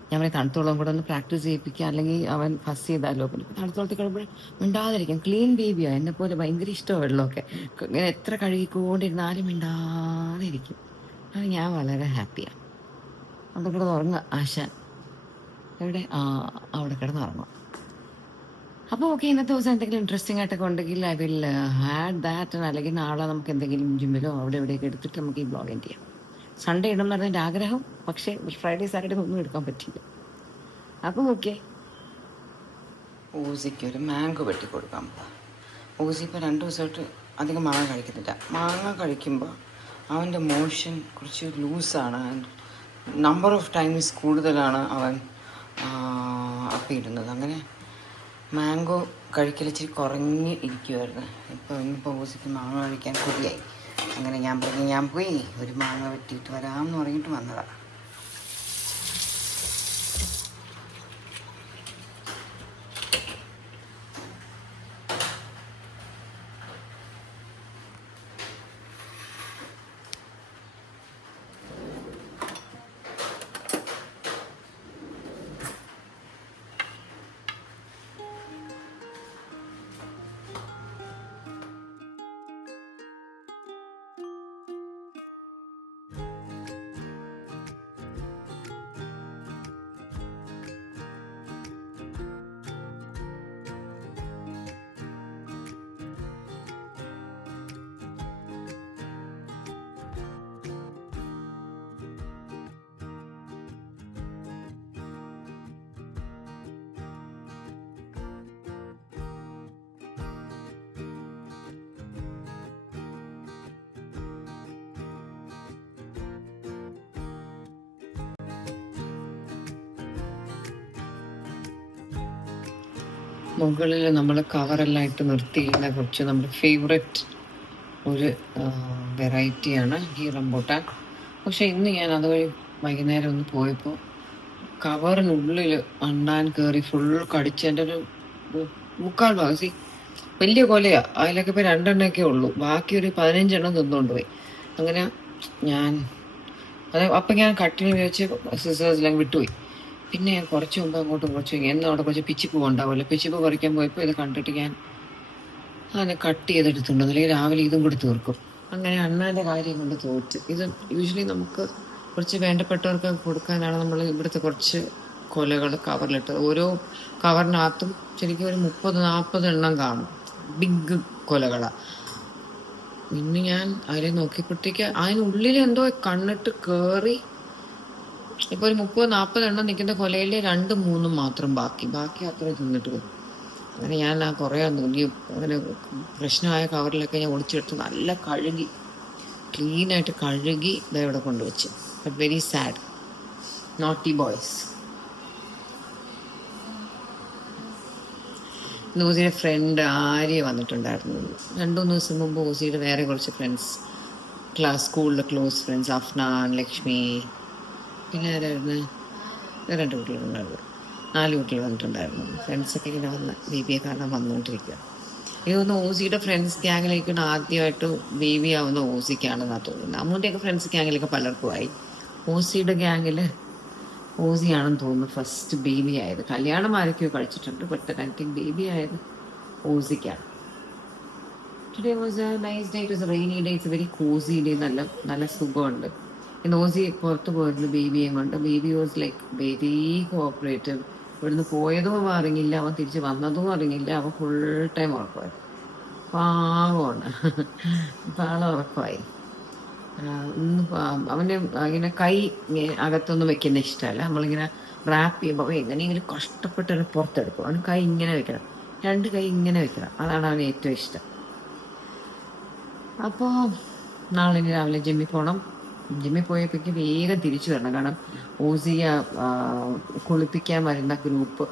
ഞാൻ പറയും തണുത്ത വെള്ളം കൂടെ ഒന്ന് പ്രാക്ടീസ് ചെയ്യിപ്പിക്കുക, അല്ലെങ്കിൽ അവൻ ഫസ്റ്റ് ചെയ്താലോ. പിന്നെ തണുത്ത വെള്ളത്തിൽ കഴിയുമ്പോൾ മിണ്ടാതിരിക്കും. ക്ലീൻ ബേബിയാണ്, എന്നെപ്പോലെ ഭയങ്കര ഇഷ്ടമാണ് വെള്ളമൊക്കെ. ഇങ്ങനെ എത്ര കഴുകിക്കൊണ്ടിരുന്നാലും മിണ്ടാതെ ഇരിക്കും. അത് ഞാൻ വളരെ ഹാപ്പിയാണ്. അവിടെ കിടന്ന് ഉറങ്ങുക ആശാൻ. എവിടെ? അവിടെ കിടന്ന് ഉറങ്ങുക. അപ്പോൾ ഓക്കെ, ഇന്നത്തെ ദിവസം എന്തെങ്കിലും ഇൻട്രസ്റ്റിംഗ് ആയിട്ടൊക്കെ ഉണ്ടെങ്കിൽ ഐ വിൽ ഹാഡ് ദാറ്റ്. അല്ലെങ്കിൽ നാളെ നമുക്ക് എന്തെങ്കിലും ജിമ്മിലോ അവിടെ എവിടെയൊക്കെ എടുത്തിട്ട് നമുക്ക് ഈ ബ്ലോഗ് ചെയ്യാം. സൺഡേ ഇടണം എന്നാണ് എൻ്റെ ആഗ്രഹം, പക്ഷേ ഫ്രൈഡേ സാറ്റർഡേ ഒന്നും എടുക്കാൻ പറ്റില്ല. അപ്പോൾ ഓക്കെ. ഓസിക്ക് ഒരു മാംഗോ വെട്ടി കൊടുക്കാം. ഓസി ഇപ്പോൾ 2 ദിവസമായിട്ട് അധികം മാങ്ങ കഴിക്കുന്നില്ല. മാങ്ങ കഴിക്കുമ്പോൾ അവൻ്റെ മോഷൻ കുറച്ച് ലൂസാണ്. നമ്പർ ഓഫ് ടൈംസ് കൂടുതലാണ് അവൻ അപ്പിയിടുന്നത്. അങ്ങനെ മാംഗോ കഴിക്കൽ ഇച്ചിരി കുറഞ്ഞ് ഇരിക്കുമായിരുന്നു. ഇന്നിപ്പോൾ ഓസിക്ക് മാങ്ങ കഴിക്കാൻ കൊതിയായി. അങ്ങനെ ഞാൻ പോയി ഒരു മാങ്ങ വെട്ടിയിട്ട് വരാമെന്ന് പറഞ്ഞിട്ട് വന്നതാണ്. മുകളിൽ നമ്മൾ കവറെല്ലാം ഇട്ട് നിർത്തിയിരുന്ന കുറച്ച് നമ്മുടെ ഫേവററ്റ് ഒരു വെറൈറ്റിയാണ് ഈ റംബൂട്ടാൻ. പക്ഷെ ഇന്ന് ഞാൻ അതുവഴി വൈകുന്നേരം ഒന്ന് പോയപ്പോൾ കവറിനുള്ളിൽ അണ്ണാൻ കയറി ഫുൾ കടിച്ചതിൻ്റെ ഒരു മുക്കാൽ ഭാഗം. വലിയ കൊലയാ, അതിലൊക്കെ ഇപ്പോൾ 2 എണ്ണമൊക്കെ ഉള്ളൂ, ബാക്കി ഒരു 15 എണ്ണം തിന്നുകൊണ്ട് പോയി. അങ്ങനെ അപ്പം ഞാൻ കട്ടിന് വെച്ച് സിസേഴ്സിലും വിട്ടുപോയി. പിന്നെ ഞാൻ കുറച്ച് മുമ്പ് അങ്ങോട്ടും എന്നും അവിടെ കുറച്ച് പിച്ചിപ്പ് ഉണ്ടാവുമല്ലോ, പിച്ചിപ്പ് പറിക്കാൻ പോയപ്പോൾ ഇത് കണ്ടിട്ട് ഞാൻ അതിനെ കട്ട് ചെയ്തെടുത്തുണ്ട്, അല്ലെങ്കിൽ രാവിലെ ഇതും കൂടി തീർക്കും. അങ്ങനെ അണ്ണാൻ്റെ കാര്യം കൊണ്ട് തോറ്റ്. ഇത് യൂഷ്വലി നമുക്ക് കുറച്ച് വേണ്ടപ്പെട്ടവർക്ക് കൊടുക്കാനാണ് നമ്മൾ ഇവിടുത്തെ കുറച്ച് കൊലകൾ കവറിലിട്ടത്. ഓരോ കവറിനകത്തും ശരിക്കും ഒരു 30-40 എണ്ണം കാണും, ബിഗ് കൊലകളാണ്. പിന്നെ ഞാൻ അതിൽ നോക്കിയപ്പോഴത്തേക്ക് അതിനുള്ളിൽ എന്തോ കണ്ണിട്ട് കയറി. ഇപ്പോൾ ഒരു 30-40 എണ്ണം നിൽക്കുന്ന കൊലയിൽ 2-3 മാത്രം ബാക്കി അത്ര തിന്നിട്ട് വരും. അങ്ങനെ ഞാൻ കുറേ അങ്ങനെ പ്രശ്നമായ കവറിലൊക്കെ ഞാൻ ഒളിച്ചെടുത്ത് നല്ല കഴുകി ക്ലീനായിട്ട് കഴുകി ഇതാ ഇവിടെ കൊണ്ടുവച്ച്. But very sad, naughty boys. ഓസിയുടെ ഫ്രണ്ട് ആര്യ വന്നിട്ടുണ്ടായിരുന്നു 2-3 ദിവസം മുമ്പ്. ഓസിയുടെ വേറെ കുറച്ച് ഫ്രണ്ട്സ്, സ്കൂളിലെ ക്ലോസ് ഫ്രണ്ട്സ്, അഫ്നാൻ, ലക്ഷ്മി, പിന്നെ ആരായിരുന്നു, 2 കുട്ടികളുണ്ടായിരുന്നു, 4 കുട്ടികൾ വന്നിട്ടുണ്ടായിരുന്നു. ഫ്രണ്ട്സൊക്കെ ഇങ്ങനെ വന്ന് ബേബിയെ കാണാൻ വന്നുകൊണ്ടിരിക്കുക. ഇതൊന്ന് ഓസിയുടെ ഫ്രണ്ട്സ് ഗ്യാങ്ങിലേക്കാണ് ആദ്യമായിട്ട് ബേബി ആവുന്ന ഓസിക്കാണെന്നാണ് തോന്നുന്നത്. അമ്മൂൻ്റെയൊക്കെ ഫ്രണ്ട്സ് ഗ്യാങ്ങിലൊക്കെ പലർക്കും ആയി. ഓസിയുടെ ഗ്യാങ്ങിൽ ഓസിയാണെന്ന് തോന്നുന്നു ഫസ്റ്റ് ബേബി ആയത്. കല്യാണം ആരൊക്കെയോ കഴിച്ചിട്ടുണ്ട്, ബട്ട് ഐ തിങ്ക് ബേബി ആയത് ഓസിക്കാണ്. Today was a nice day. It was a rainy day. It's very cosy day. നല്ല സുഖമുണ്ട്. ഇന്ന് ഓസി പുറത്ത് പോയിരുന്നു ബേബിയെ കൊണ്ട്. Baby was like very cooperative. ഇവിടുന്ന് പോയതും അറിഞ്ഞില്ല, അവൻ തിരിച്ച് വന്നതും അറിഞ്ഞില്ല. അവൻ ഫുൾ ടൈം ഉറക്കമായിരുന്നു. പാവമാണ്, ഉറക്കമായി. അവന് ഇങ്ങനെ കൈ അകത്തൊന്നും വെക്കുന്ന ഇഷ്ടമല്ല. നമ്മളിങ്ങനെ റാപ്പ് ചെയ്യുമ്പോൾ എങ്ങനെയെങ്കിലും കഷ്ടപ്പെട്ട് പുറത്തെടുക്കും. അവന് കൈ ഇങ്ങനെ വെക്കണം, 2 കൈ ഇങ്ങനെ വെക്കണം. അതാണ് അവന് ഏറ്റവും ഇഷ്ടം. അപ്പോൾ നാളെ രാവിലെ ജിമ്മിൽ പോകണം. ജിമ്മിൽ പോയപ്പോഴേക്ക് വേഗം തിരിച്ചു വരണം. കാരണം ഓസിയെ കുളിപ്പിക്കാൻ വരുന്ന ഗ്രൂപ്പ്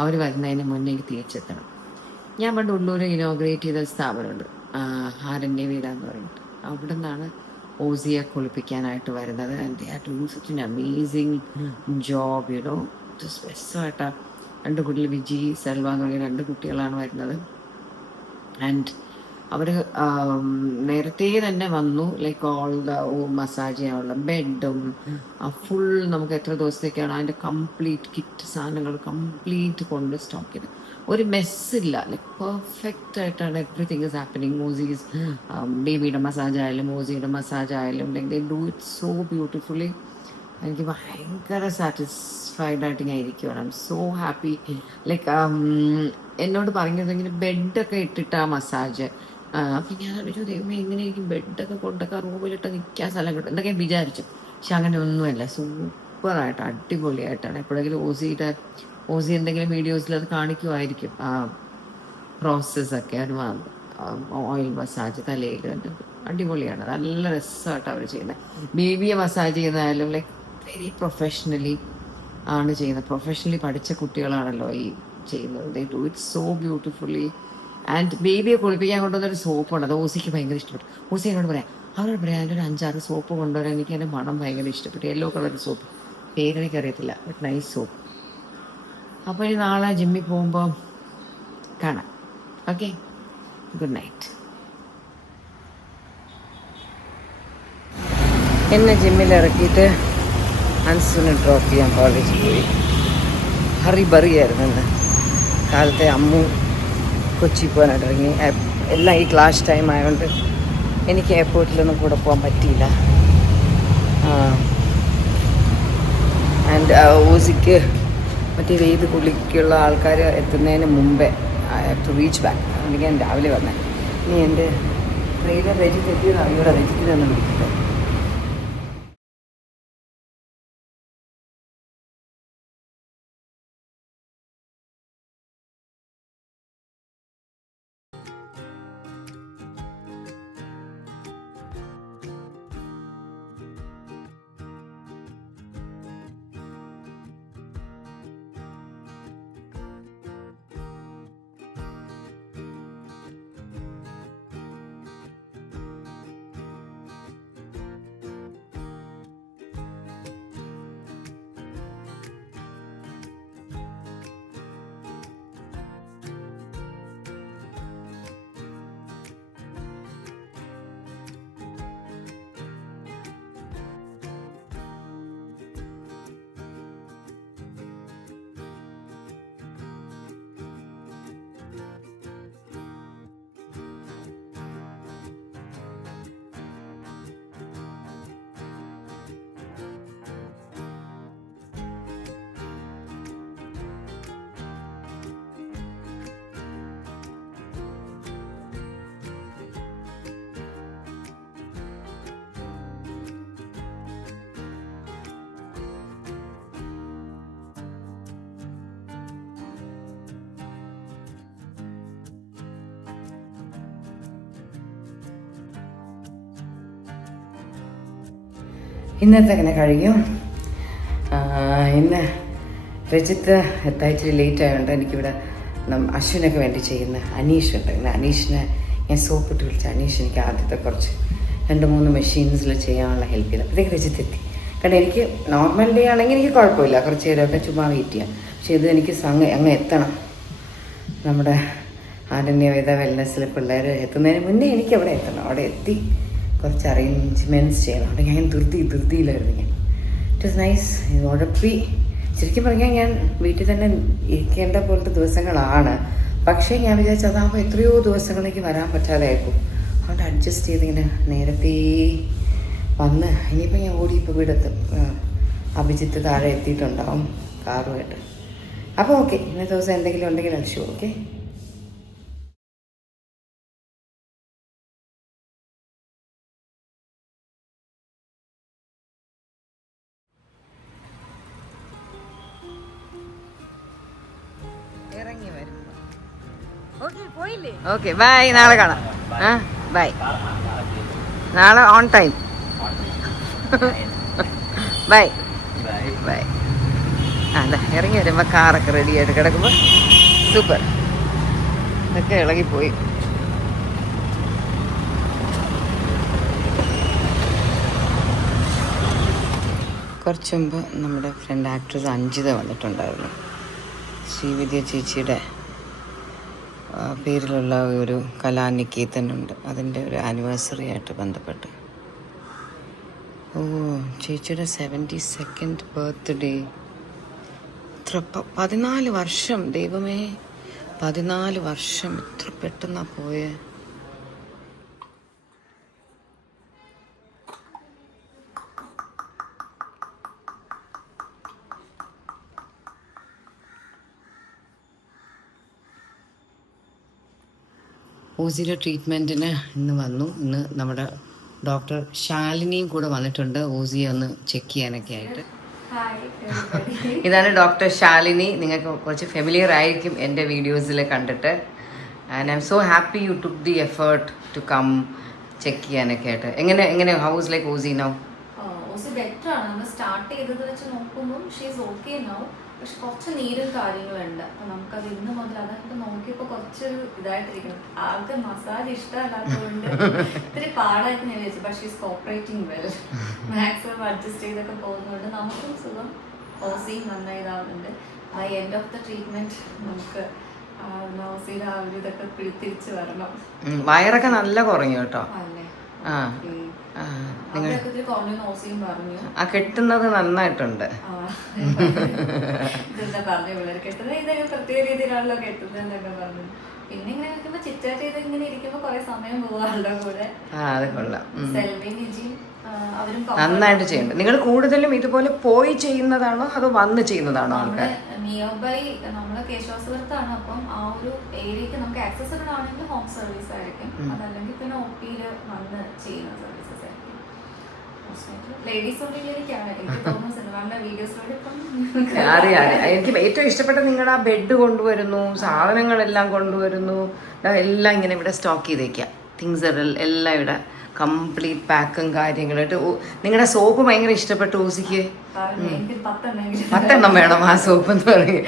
അവർ വരുന്നതിന് മുന്നേ തിരിച്ചെത്തണം. ഞാൻ പണ്ട് ഉള്ളൂർ ഇനോഗ്രേറ്റ് ചെയ്ത സ്ഥാപനമുണ്ട്, ആരണ്യ വീടാന്ന് പറഞ്ഞിട്ട്. അവിടെ നിന്നാണ് ഓസിയെ കുളിപ്പിക്കാനായിട്ട് വരുന്നത്. And they are doing such an amazing job, you know. രസമായിട്ടാണ്. 2 കുട്ടികൾ, വിജി, സെൽവ എന്ന് പറഞ്ഞ 2 കുട്ടികളാണ് വരുന്നത്. ആൻഡ് അവർ നേരത്തെ തന്നെ വന്നു, ലൈക്ക് ഓൾ മസാജ് ചെയ്യാനുള്ള ബെഡും ഫുൾ നമുക്ക് എത്ര ദിവസത്തേക്കാണ് അതിൻ്റെ കംപ്ലീറ്റ് കിറ്റ് സാധനങ്ങൾ കംപ്ലീറ്റ് കൊണ്ട് സ്റ്റോക്ക് ചെയ്ത്. ഒരു മെസ്സില്ല, ലൈക്ക് പെർഫെക്റ്റ് ആയിട്ടാണ് എവറിത്തിങ് ഇസ് ഹാപ്പനിങ്. മോസീസ് ബേബിയുടെ മസാജ് ആയാലും മോസിയുടെ മസാജ് ആയാലും like they do it so beautifully. എനിക്ക് ഭയങ്കര സാറ്റിസ്ഫൈഡ് ആയിട്ട് ഞാൻ ഇരിക്കുകയാണ്. I am so happy. Like എന്നോട് പറഞ്ഞത് ഇങ്ങനെ ബെഡൊക്കെ ഇട്ടിട്ട് ആ മസാജ്. അപ്പം ഞാൻ ഒരു ദൈവമേ എങ്ങനെയായിരിക്കും ബെഡൊക്കെ കൊണ്ടൊക്കെ റൂമിലിട്ട് നിൽക്കാൻ സ്ഥലം കിട്ടും എന്നൊക്കെ ഞാൻ വിചാരിച്ചു. പക്ഷെ അങ്ങനെ ഒന്നുമല്ല, സൂപ്പറായിട്ട് അടിപൊളിയായിട്ടാണ്. എപ്പോഴെങ്കിലും ഓസി എന്തെങ്കിലും വീഡിയോസിൽ അത് കാണിക്കുമായിരിക്കും ആ പ്രോസസ്സൊക്കെ. അത് ഓയിൽ മസാജ് തലയിൽ അടിപൊളിയാണ്, നല്ല രസമായിട്ട് അവർ ചെയ്യുന്നത്. ബേബിയെ മസാജ് ചെയ്യുന്നതായാലും ലൈക്ക് വെരി പ്രൊഫഷണലി ആണ് ചെയ്യുന്നത്. പ്രൊഫഷണലി പഠിച്ച കുട്ടികളാണല്ലോ ഈ ചെയ്യുന്നത്. They do it so beautifully. And ബേബിയെ കുളിപ്പിക്കാൻ കൊണ്ടുവന്നൊരു സോപ്പുണ്ട്, അത് ഓസിക്ക് ഭയങ്കര ഇഷ്ടപ്പെട്ടു. ഓസി എന്നോട് പറയാം, അവരോട് പറയാം അതിൻ്റെ ഒരു 5-6 സോപ്പ് കൊണ്ടുവരാൻ, എനിക്ക് അതിൻ്റെ മണം ഭയങ്കര ഇഷ്ടപ്പെട്ടു. യെല്ലോ കളർ സോപ്പ്, പേരെനിക്ക് അറിയത്തില്ല, ബട്ട് നൈസ് സോപ്പ്. അപ്പോൾ ഇനി നാളെ ജിമ്മിൽ പോകുമ്പോൾ കാണാം. Okay, good night. എന്നെ ജിമ്മിൽ ഇറക്കിയിട്ട് അൻസുവിനെ ഡ്രോപ്പ് ചെയ്യാൻ കോളേജിൽ പോയി. ഹറി ബറിയായിരുന്നു ഇന്ന്. കാലത്തെ അമ്മു കൊച്ചി പോകാനായിട്ട് ഇറങ്ങി. എല്ലാം ഈ ക്ലാസ് ടൈം ആയതുകൊണ്ട് എനിക്ക് എയർപോർട്ടിലൊന്നും കൂടെ പോകാൻ പറ്റിയില്ല. ആൻഡ് ഓസിക്ക് മറ്റേ വെയ്ത് കുളിക്കുള്ള ആൾക്കാർ എത്തുന്നതിന് മുമ്പേ I have to reach back. അതുകൊണ്ട് ഞാൻ രാവിലെ വന്നത്. ഇനി എൻ്റെ ട്രെയിലർ രജിത്ത് എത്തിയതാണ്. ഇവിടെ രജിത്തിനെ ഒന്ന് വിളിക്കട്ടെ. ഇന്നത്തെ അങ്ങനെ കഴിയും. ഇന്ന് രജിത്ത് എത്തായിച്ചിരി ലേറ്റ് ആയതുകൊണ്ട് എനിക്കിവിടെ അശ്വിനൊക്കെ വേണ്ടി ചെയ്യുന്ന അനീഷ് ഉണ്ട്. ഇന്ന് അനീഷിനെ ഞാൻ സോപ്പിട്ട് വിളിച്ച അനീഷ് എനിക്ക് ആദ്യത്തെ കുറച്ച് 2-3 മെഷീൻസിൽ ചെയ്യാനുള്ള ഹെൽപ്പ് ചെയ്ത് അപ്പോഴത്തേക്ക് രജിത്ത് എത്തി. കാരണം എനിക്ക് നോർമൽ ഡേ ആണെങ്കിൽ എനിക്ക് കുഴപ്പമില്ല, കുറച്ച് നേരമൊക്കെ ചുമ്മാ വെയിറ്റ് ചെയ്യാം. പക്ഷേ ഇത് എനിക്ക് അങ്ങ് എത്തണം. നമ്മുടെ ആരണ്യവേദ വെൽനെസ്സിൽ പിള്ളേർ എത്തുന്നതിന് മുന്നേ എനിക്ക് അവിടെ എത്തണം. അവിടെ എത്തി കുറച്ച് അറേഞ്ച്മെൻറ്റ്സ് ചെയ്യണം. അവിടെ ഞാൻ ധൃതിയിലായിരുന്നു ഞാൻ. It was nice. ഉഴപ്പി ശരിക്കും പറഞ്ഞാൽ ഞാൻ വീട്ടിൽ തന്നെ ഇരിക്കേണ്ട പോലത്തെ ദിവസങ്ങളാണ്. പക്ഷേ ഞാൻ വിചാരിച്ചു അതാകുമ്പോൾ എത്രയോ ദിവസങ്ങളിലേക്ക് വരാൻ പറ്റാതെ ആയിപ്പോൾ. അതുകൊണ്ട് അഡ്ജസ്റ്റ് ചെയ്തിങ്ങനെ നേരത്തെ വന്ന് ഇനിയിപ്പോൾ ഞാൻ ഓടി ഇപ്പോൾ വീടെത്തും. അഭിജിത്ത് താഴെ എത്തിയിട്ടുണ്ടാവും കാറുമായിട്ട്. അപ്പോൾ ഓക്കെ, ഇന്നത്തെ ദിവസം എന്തെങ്കിലും ഉണ്ടെങ്കിൽ അടിച്ചു. ഓക്കെ, ഇറങ്ങി വരും. Okay, bye. നാളെ കാണാം. ബൈ. നാളെ ഓൺ ടൈം. Bye bye. അല്ല, ഇറങ്ങി വരുമ്പോൾ കാറൊക്കെ റെഡി ആയിട്ട് കിടക്കുമ്പോൾ സൂപ്പർ. ഇതൊക്കെ ഇളകിപ്പോയി. കുറച്ച് മുമ്പ് നമ്മുടെ ഫ്രണ്ട് ആക്ട്രസ് അഞ്ജിത വന്നിട്ടുണ്ടായിരുന്നു. ശ്രീവിദ്യ ചേച്ചിയുടെ പേരിലുള്ള ഒരു കലാനികേതനുണ്ട്, അതിൻ്റെ ഒരു ആനിവേഴ്സറി ആയിട്ട് ബന്ധപ്പെട്ട്. ഓ, ചേച്ചിയുടെ 72nd ബർത്ത്ഡേ. ഇത്ര 14 വർഷം. ദൈവമേ, 14 വർഷം എത്ര പെട്ടെന്നാണ് പോയേ. ഓസിയുടെ ട്രീറ്റ്മെൻറ്റിന് ഇന്ന് വന്നു. ഇന്ന് നമ്മുടെ ഡോക്ടർ ശാലിനിയും കൂടെ വന്നിട്ടുണ്ട് ഓസിയെ ഒന്ന് ചെക്ക് ചെയ്യാനൊക്കെ ആയിട്ട്. ഇതാണ് ഡോക്ടർ ശാലിനി. നിങ്ങൾക്ക് കുറച്ച് ഫെമിലിയർ ആയിരിക്കും എൻ്റെ വീഡിയോസിൽ കണ്ടിട്ട്. And I am so happy you took the effort to come check ചെയ്യാനൊക്കെ ആയിട്ട്. എങ്ങനെ how's like Ozzy now? Ozzy better ആണ്. നമ്മൾ സ്റ്റാർട്ട് ചെയ്തത് വെച്ച് നോക്കുമ്പോൾ ഷീ ഈസ് ഓക്കെ നൗ. പക്ഷെ കുറച്ച് നീരും കാര്യങ്ങളുണ്ട്. അപ്പൊ നമുക്കത് ഇന്ന് മുതൽ അതൊക്കെ നോക്കിയപ്പോ കുറച്ചൊരു ഇതായിട്ടിരിക്കണം. ആൾക്ക് മസാജ് ഇഷ്ടമല്ലാത്തതുകൊണ്ട് ഇത്തിരി പാടായിട്ട് ഞാൻ വിചാരിച്ചു. പക്ഷേ is cooperating well, maximum adjust ചെയ്തൊക്കെ പോകുന്നതുകൊണ്ട് നമുക്കും സുഖം. ഓസിയും നന്നായി ഇതാവുന്നുണ്ട്. By end of the treatment നമുക്ക് ഓസിയുടെ ആ ഒരു ഇതൊക്കെ തിരിച്ചു വരണം. വയറൊക്കെ നല്ല കുറഞ്ഞു കേട്ടോ. അല്ലേ? ആ അവരൊക്കെ ഇത്തിരി കുറഞ്ഞു ഓസിയും പറഞ്ഞു. ആ കെട്ടുന്നത് നന്നായിട്ടുണ്ട്. ഇതെന്താ പറഞ്ഞു പിള്ളേർ കെട്ടുന്നത് ഇതൊക്കെ പ്രത്യേക രീതിയിലാണല്ലോ കെട്ടുന്നത് എന്നൊക്കെ പറഞ്ഞു. പിന്നെ ഇങ്ങനെ വെക്കുമ്പോ ചിറ്റാറ്റ് ചെയ്ത് ഇങ്ങനെ ഇരിക്കുമ്പോ കുറെ സമയം പോവാറുണ്ടോ കൂടെ. അത് കൊള്ളാം. സെൽവിയും നിജിയും അവരും നന്നായിട്ട് ചെയ്യുന്നുണ്ട്. നിങ്ങൾ കൂടുതലും ഇതുപോലെ പോയി ചെയ്യുന്നതാണോ അതോ വന്ന് ചെയ്യുന്നതാണോ ആൾക്കാർ? നിയർ ബൈ നമ്മളെ കേശവാസപുരത്താണ്. അപ്പം ആ ഒരു ഏരിയക്ക് നമുക്ക് ആക്സസിബിൾ ആണെങ്കിൽ ഹോം സർവീസ് ആയിരിക്കും. അതല്ലെങ്കിൽ പിന്നെ OP-യിൽ വന്ന് ചെയ്യുന്ന സർവീസസ് ആയിരിക്കും. ലേഡീസ് ഓറിയന്റേഷനാണ് എനിക്ക് തോന്നുന്നു. സിനിമയുടെ വീഡിയോസിലൂടെ ഇപ്പം അറിയാം. എനിക്ക് ഏറ്റവും ഇഷ്ടപ്പെട്ട നിങ്ങളുടെ ആ ബെഡ് കൊണ്ടുവരുന്നു, സാധനങ്ങളെല്ലാം കൊണ്ടുവരുന്നു, എല്ലാം ഇങ്ങനെ ഇവിടെ സ്റ്റോക്ക് ചെയ്തേക്കാം. തിങ്സ് എല്ലാം ഇവിടെ കംപ്ലീറ്റ് പാക്കും കാര്യങ്ങളായിട്ട്. നിങ്ങളുടെ സോപ്പ് ഭയങ്കര ഇഷ്ടപ്പെട്ടു ഓസിക്ക്. 10 വേണം ആ സോപ്പ് എന്ന് പറയും.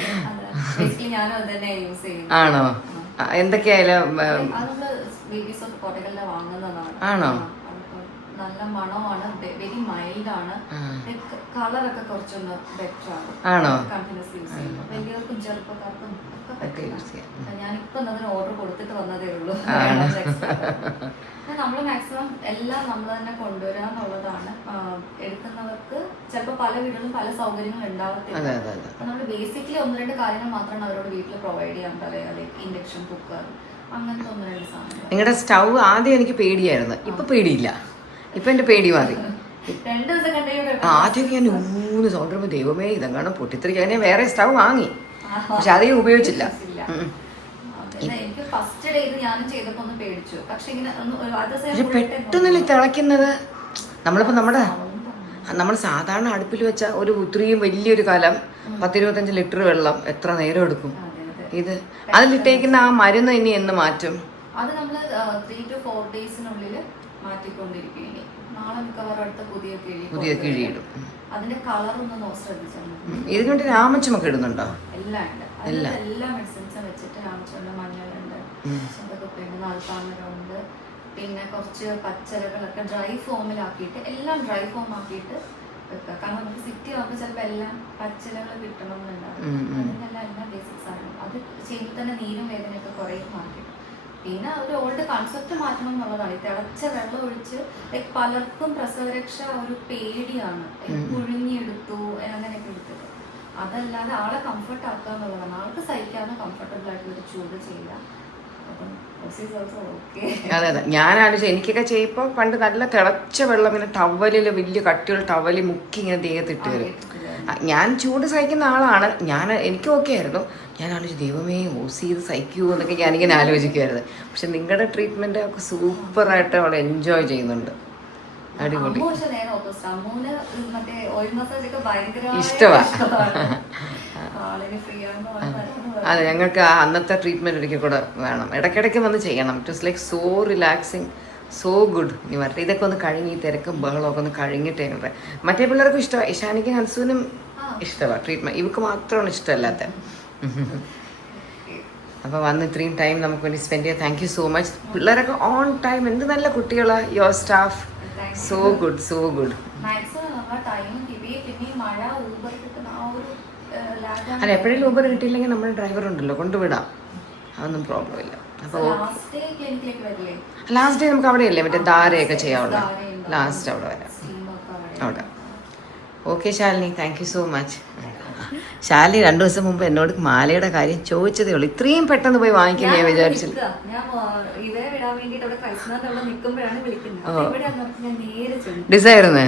ഞാനും അത് തന്നെ യൂസ് ചെയ്യും. ആണോ? എന്തൊക്കെയായാലും ആണോ? നല്ല മണമാണ്, വെരി മൈൽഡ് ആണ്, കളറൊക്കെ കുറച്ചൊന്ന് ബെറ്റർ ആണ്. ആണോ? കണ്ടിന്യൂസ് യൂസ് ചെയ്യുമ്പോൾ വലിയവർക്കും ചെറുപ്പക്കാർക്കും ഒക്കെ യൂസ് ചെയ്യാം. ഞാനിപ്പോ അതിന് ഓർഡർ കൊടുത്തിട്ട് വന്നതേ ഉള്ളൂ. നമ്മൾ മാക്സിമം എല്ലാം നമ്മൾ തന്നെ കൊണ്ടുവരിക എന്നുള്ളതാണ്. എടുക്കുന്നവർക്ക് ചിലപ്പോൾ പല വീടുകളിലും പല സൗകര്യങ്ങളും ഉണ്ടാവത്തില്ല. അപ്പൊ നമ്മൾ ബേസിക്കലി 1-2 കാര്യങ്ങൾ മാത്രമാണ് അവരോട് വീട്ടിൽ പ്രൊവൈഡ് ചെയ്യാൻ പറയുക. ലൈക്ക് ഇൻഡക്ഷൻ കുക്കർ, അങ്ങനത്തെ 1-2 സാധനങ്ങൾ. നിങ്ങളുടെ സ്റ്റൗ ആദ്യം എനിക്ക് പേടിയായിരുന്നു, ഇപ്പൊ പേടിയില്ല. ഇപ്പൊ എന്റെ പേടി മാറി. 2 ദിവസം കണ്ടെങ്കിൽ ആദ്യമൊക്കെ ഞാൻ സൗന്ദര്യം ദൈവമേ ഇതെങ്ങാണ് പൊട്ടിത്തെറിക്കാൻ ഞാൻ വേറെ സ്റ്റൗ വാങ്ങി, പക്ഷെ അധികം ഉപയോഗിച്ചില്ല. എനിക്ക് ഫസ്റ്റ് ഡേ ഇത് ഞാനും ചെയ്തപ്പോ ഒന്ന് പേടിച്ചു. പക്ഷെ പക്ഷെ പെട്ടെന്നല്ലേ തിളയ്ക്കുന്നത്. നമ്മളിപ്പോ നമ്മൾ സാധാരണ അടുപ്പിൽ വെച്ച ഒരു ഇത്രയും വലിയൊരു കലം 10-25 ലിറ്റർ വെള്ളം എത്ര നേരം എടുക്കും? ഇത് അതിലിട്ടേക്കുന്ന ആ മരുന്ന് ഇനി എന്ന് മാറ്റും? അത് നമ്മള് 3 to 4 ഡേയ്സിനുള്ളിൽ മാറ്റിക്കൊണ്ടിരിക്കും. ഇനി നാളെ മിക്കവാറും അടുത്ത പുതിയ കിഴിയിടും. അതിന്റെ കളർ ഒന്ന് ശ്രദ്ധിച്ചാൽ മതി. ഇത് കണ്ട് രാമച്ചമൊക്കെ ഇടുന്നുണ്ടോ? എല്ലാം ഉണ്ട്. എല്ലാ മെഡിസിൻസും വെച്ചിട്ട് രാമച്ചുണ്ട്, മഞ്ഞളുണ്ട്, ചന്തക്കുപ്പയുണ്ട്, നാൽപ്പാമരമുണ്ട്, പിന്നെ കുറച്ച് പച്ചിലകളൊക്കെ ഡ്രൈ ഫോമിലാക്കിയിട്ട് എല്ലാം ഡ്രൈ ഫോം ആക്കിയിട്ട് വെക്കുക. കാരണം നമുക്ക് സിറ്റി ആകുമ്പോൾ ചിലപ്പോൾ എല്ലാം പച്ചിലകൾ കിട്ടണം എന്നുണ്ടാവും. അതിനെല്ലാം എല്ലാ ബേസിക്സ് ആണ്. അത് ചെയ്യുമ്പോൾ തന്നെ നീരും വേദനയൊക്കെ കുറേ മാറ്റി. പിന്നെ ഒരു ഓൾഡ് കൺസെപ്റ്റ് മാറ്റണം എന്നുള്ളതാണ്. തിളച്ച വെള്ളം ഒഴിച്ച് ലൈക്ക് പലർക്കും പ്രസവരക്ഷ ഒരു പേടിയാണ്. പുഴുങ്ങിയെടുത്തു അങ്ങനെയൊക്കെ എടുത്തത്. അതല്ലാതെ ആളെ കംഫർട്ട് ആക്കുക എന്നുള്ളതാണ്. ആൾക്ക് സഹിക്കാവുന്ന കംഫർട്ടബിൾ ആയിട്ടുള്ള ചൂട് ചെയ്യുക. അതെ അതെ, ഞാൻ ആലോചിച്ചു എനിക്കൊക്കെ ചെയ്യുമ്പോ പണ്ട് നല്ല തിളച്ച വെള്ളം ഇങ്ങനെ ടവലില് വലിയ കട്ടിയുള്ള ടവലി മുക്കി ഇങ്ങനെ ദേഹത്തിട്ട് വരും. ഞാൻ ചൂട് സഹിക്കുന്ന ആളാണ്. എനിക്ക് ഓക്കെ ആയിരുന്നു. ഞാൻ ആലോചിച്ചു ദൈവമേ ഓസി ഇത് സഹിക്കുമോ എന്നൊക്കെ ഞാനിങ്ങനെ ആലോചിക്കുമായിരുന്നു. പക്ഷെ നിങ്ങളുടെ ട്രീറ്റ്മെന്റ് ഒക്കെ സൂപ്പറായിട്ട് അവൾ എൻജോയ് ചെയ്യുന്നുണ്ട്. അടിപൊളി. ഇഷ്ടമാണ്. അതെ, ഞങ്ങൾക്ക് ആ അന്നത്തെ ട്രീറ്റ്മെന്റ് ഒരിക്കൽ കൂടെ വേണം. ഇടയ്ക്കിടയ്ക്ക് വന്ന് ചെയ്യണം. It was like so relaxing, so good. ഇനി വരട്ടെ, ഇതൊക്കെ ഒന്ന് കഴിഞ്ഞ് ഈ തിരക്കും ബഹളമൊക്കെ ഒന്ന് കഴിഞ്ഞിട്ടേ വരട്ടെ. മറ്റേ പിള്ളേർക്കും ഇഷ്ടമാണ്. ഇഷാനിക്കും ഹൻസുവിനും ഇഷ്ടമാണ് ട്രീറ്റ്മെന്റ്. ഇവർക്ക് മാത്രമാണ് ഇഷ്ടമല്ലാത്ത. അപ്പോൾ വന്ന് ഇത്രയും ടൈം നമുക്ക് വേണ്ടി സ്പെൻഡ് ചെയ്യാം. Thank you so much. പിള്ളേരൊക്കെ ഓൺ ടൈം. എന്ത് നല്ല കുട്ടികളാ your staff. So good, so good. അല്ല, എപ്പോഴെങ്കിലും ഊബർ കിട്ടിയില്ലെങ്കിൽ നമ്മുടെ ഡ്രൈവർ ഉണ്ടല്ലോ, കൊണ്ടുവിടാം. അതൊന്നും പ്രോബ്ലം ഇല്ല. അപ്പോൾ ലാസ്റ്റ് ഡേ നമുക്ക് അവിടെയല്ലേ മറ്റേ ധാരയൊക്കെ ചെയ്യാവുള്ളൂ. ലാസ്റ്റ് അവിടെ വരാം. അവിടെ okay Shalini, thank you so much. Shalini 2 ദിവസം മുമ്പ് എന്നോട് മാലയുടെ കാര്യം ചോദിച്ചതേ ഉള്ളൂ. ഇത്രയും പെട്ടെന്ന് പോയി വാങ്ങിക്കാൻ ഞാൻ വിചാരിച്ചില്ല. ഡിസൈറിന്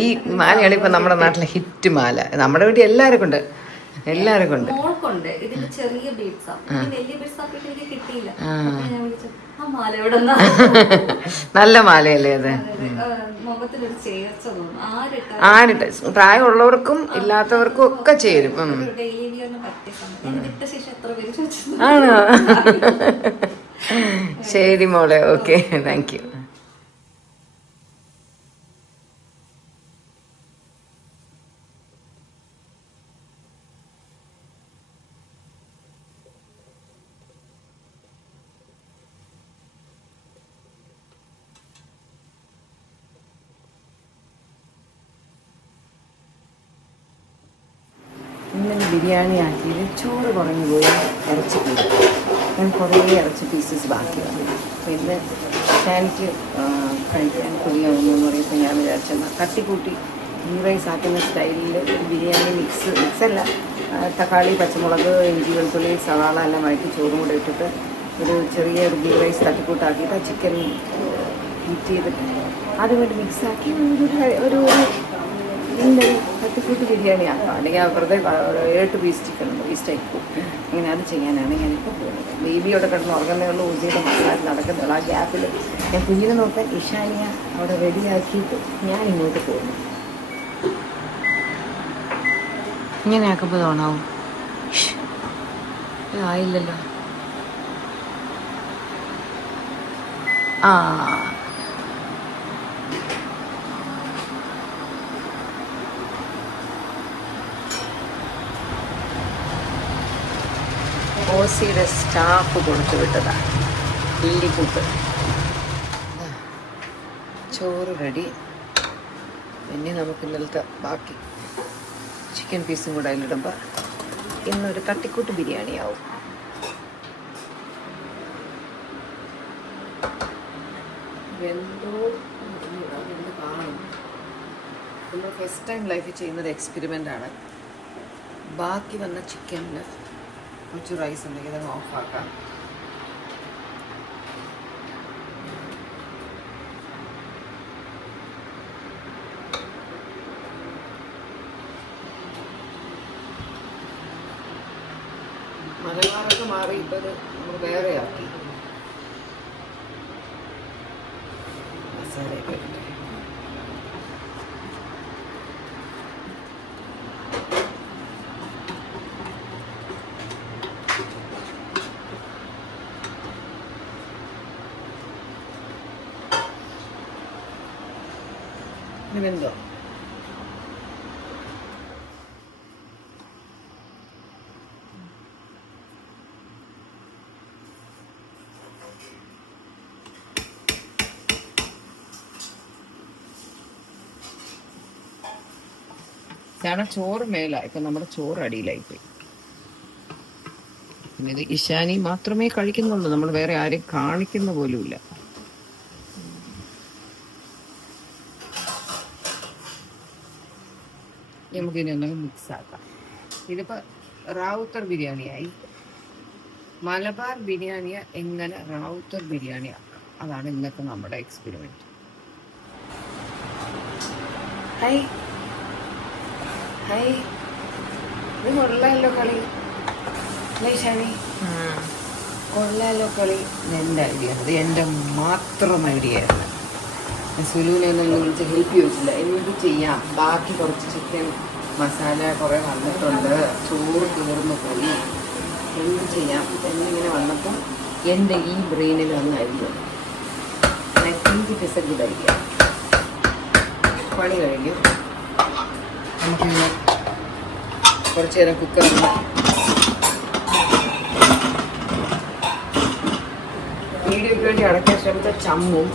ഈ മാലയാണ് ഇപ്പൊ നമ്മുടെ നാട്ടിലെ ഹിറ്റ് മാല. നമ്മുടെ വീട്ടിൽ എല്ലാവർക്കും ഉണ്ട്. ഇതിന്റെ ചെറിയ ബീഡ്സാ, വലിയ ബീഡ്സ് ആക്കിയിട്ട് എനിക്ക് കിട്ടിയില്ല. നല്ല മാലയല്ലേ അത്? ആരിട്ട് പ്രായമുള്ളവർക്കും ഇല്ലാത്തവർക്കും ഒക്കെ ചേരും. ആണോ? ശരി മോളെ, ഓക്കെ, താങ്ക് യു. ഇന്നലെ ബിരിയാണി ആക്കിയത് ചോറ് കുറഞ്ഞു പോയി, ഇറച്ചി കൂടി. ഞാൻ കുറേ ഇറച്ചി പീസസ് ബാക്കി വന്നു. അപ്പോൾ ഇന്ന് എനിക്ക് കഴിക്കാൻ കൊതിയാവുന്നു എന്ന് പറയുമ്പോൾ ഞാൻ വിചാരിച്ചെന്നാൽ തട്ടിക്കൂട്ടി ഗീ റൈസ് ആക്കുന്ന സ്റ്റൈലിൽ ഒരു ബിരിയാണി മിക്സല്ല, തക്കാളി, പച്ചമുളക്, ഇഞ്ചി, വെളുത്തുള്ളി, സവാള എല്ലാം വഴറ്റി ചോറും കൂടെ ഇട്ടിട്ട് ഒരു ചെറിയൊരു ഗീ റൈസ് തട്ടിക്കൂട്ടാക്കിയിട്ട് ആ ചിക്കൻ ഹീറ്റ് ചെയ്തിട്ട് അതുമായിട്ട് മിക്സാക്കി ഒരു ഇന്നൊരു തട്ടിക്കൂട്ട് ബിരിയാണി ആക്കാം. അല്ലെങ്കിൽ വെറുതെ 8 പീസ് ചിക്കൻ ഉണ്ട്, വേസ്റ്റായി പോകും. അങ്ങനെ അത് ചെയ്യാനാണ് ഞാനിപ്പോൾ പോകുന്നത്. ബേബിയോടെ കിടന്ന് ഉറങ്ങുന്നേ ഉള്ളൂ, ഊസിയുടെ മസാല നടക്കുന്നുള്ളൂ. ആ ഗ്യാപ്പിൽ ഞാൻ കുഞ്ഞിനെ നോക്കാൻ ഇഷാനിയ അവിടെ റെഡിയാക്കിയിട്ട് ഞാൻ ഇങ്ങോട്ട് പോകുന്നു. ഇങ്ങനെ ആക്കുമ്പോൾ തോന്നാവും ആയില്ലല്ലോ. ആ ഓസിയുടെ സ്റ്റാഫ് കൊടുത്തു വിട്ടതാണ് ഇല്ലിക്കൂട്ട്. ചോറ് റെഡി. പിന്നെ നമുക്ക് ഇന്നലത്തെ ബാക്കി ചിക്കൻ പീസും കൂടെ അതിലിടുമ്പോൾ ഇന്നൊരു തട്ടിക്കൂട്ട് ബിരിയാണി ആവും. എന്തോ കാണും. നമ്മൾ ഫസ്റ്റ് ടൈം ലൈഫിൽ ചെയ്യുന്നൊരു എക്സ്പെരിമെൻ്റാണ്. ബാക്കി വന്ന ചിക്കനിൽ കുറച്ച് റൈസ് ഉണ്ടെങ്കിൽ അത് ഓഫാക്കാം. മലബാറൊക്കെ മാറി ഇപ്പോൾ നമ്മൾ വേറെ ആക്കി. മസാലയൊക്കെ ഇട്ട് ഇതെന്തോ കാരണം ചോറ് മേലായി. ഇപ്പം നമ്മുടെ ചോറ് അടിയിലായിപ്പോയി. പിന്നെ ഇത് ഇഷാനി മാത്രമേ കഴിക്കുന്നുള്ളൂ, നമ്മൾ വേറെ ആരെയും കാണിക്കുന്ന പോലുമില്ല. നമുക്കിനി ഒന്നും മിക്സ് ആക്കാം. ഇതിപ്പോൾ റാവുത്തർ ബിരിയാണിയായി. മലബാർ ബിരിയാണിയെ എങ്ങനെ റാവുത്തർ ബിരിയാണി ആക്കാം, അതാണ് ഇന്നത്തെ നമ്മുടെ എക്സ്പെരിമെൻറ്റ്. ഹൈ ഹൈ, ഇത് കൊള്ളാമല്ലോ കളി അല്ലേ ഷാനി? കൊള്ളാമല്ലോ കളി. എൻ്റെ ഐഡിയ, അത് എൻ്റെ മാത്രം ഐഡിയ ആയിരുന്നു. സുലുവിനെ ഒന്നും വിളിച്ച് ഹെൽപ്പ് ചോദിച്ചില്ല. എന്ത് ചെയ്യാം, ബാക്കി കുറച്ച് ചിക്കൻ മസാല കുറേ വന്നിട്ടുണ്ട്, ചോറ് തീർന്നു പോയി, എന്ത് ചെയ്യാം എന്നിങ്ങനെ വന്നപ്പോൾ എൻ്റെ ഈ ബ്രെയിനിൽ വന്നായിരിക്കും. I think it is a good idea. പണി കഴിഞ്ഞു. നമുക്കിങ്ങനെ കുറച്ച് നേരം കുക്കറിൽ വീഡിയോയ്ക്ക് വേണ്ടി അടയ്ക്കാൻ ശ്രമിച്ച ചമ്മും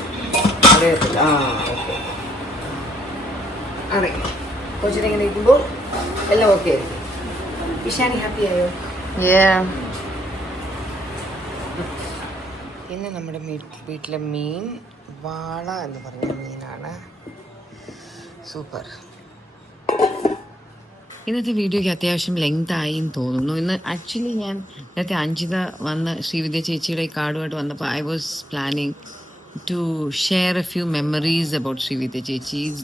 അറിയത്തില്ല. ഓക്കെ, അറിയാം. കൊച്ചിനെങ്ങനെ ഇരിക്കുമ്പോൾ എല്ലാം ഓക്കെ ആയിരിക്കും. ഇഷാനി ഹാപ്പി ആയോ? ഇന്ന് നമ്മുടെ വീട്ടിലെ മീൻ വാള എന്ന് പറഞ്ഞ മീനാണ്. സൂപ്പർ. ഇന്നത്തെ വീഡിയോയ്ക്ക് അത്യാവശ്യം ലെങ്ത് ആയി എന്ന് തോന്നുന്നു. ഇന്ന് ആക്ച്വലി ഞാൻ നേരത്തെ അഞ്ജിത വന്ന് ശ്രീവിദ്യ ചേച്ചിയുടെ ഈ കാർഡുമായിട്ട് വന്നപ്പോൾ I was planning to share a few memories about Srividya ചേച്ചീസ്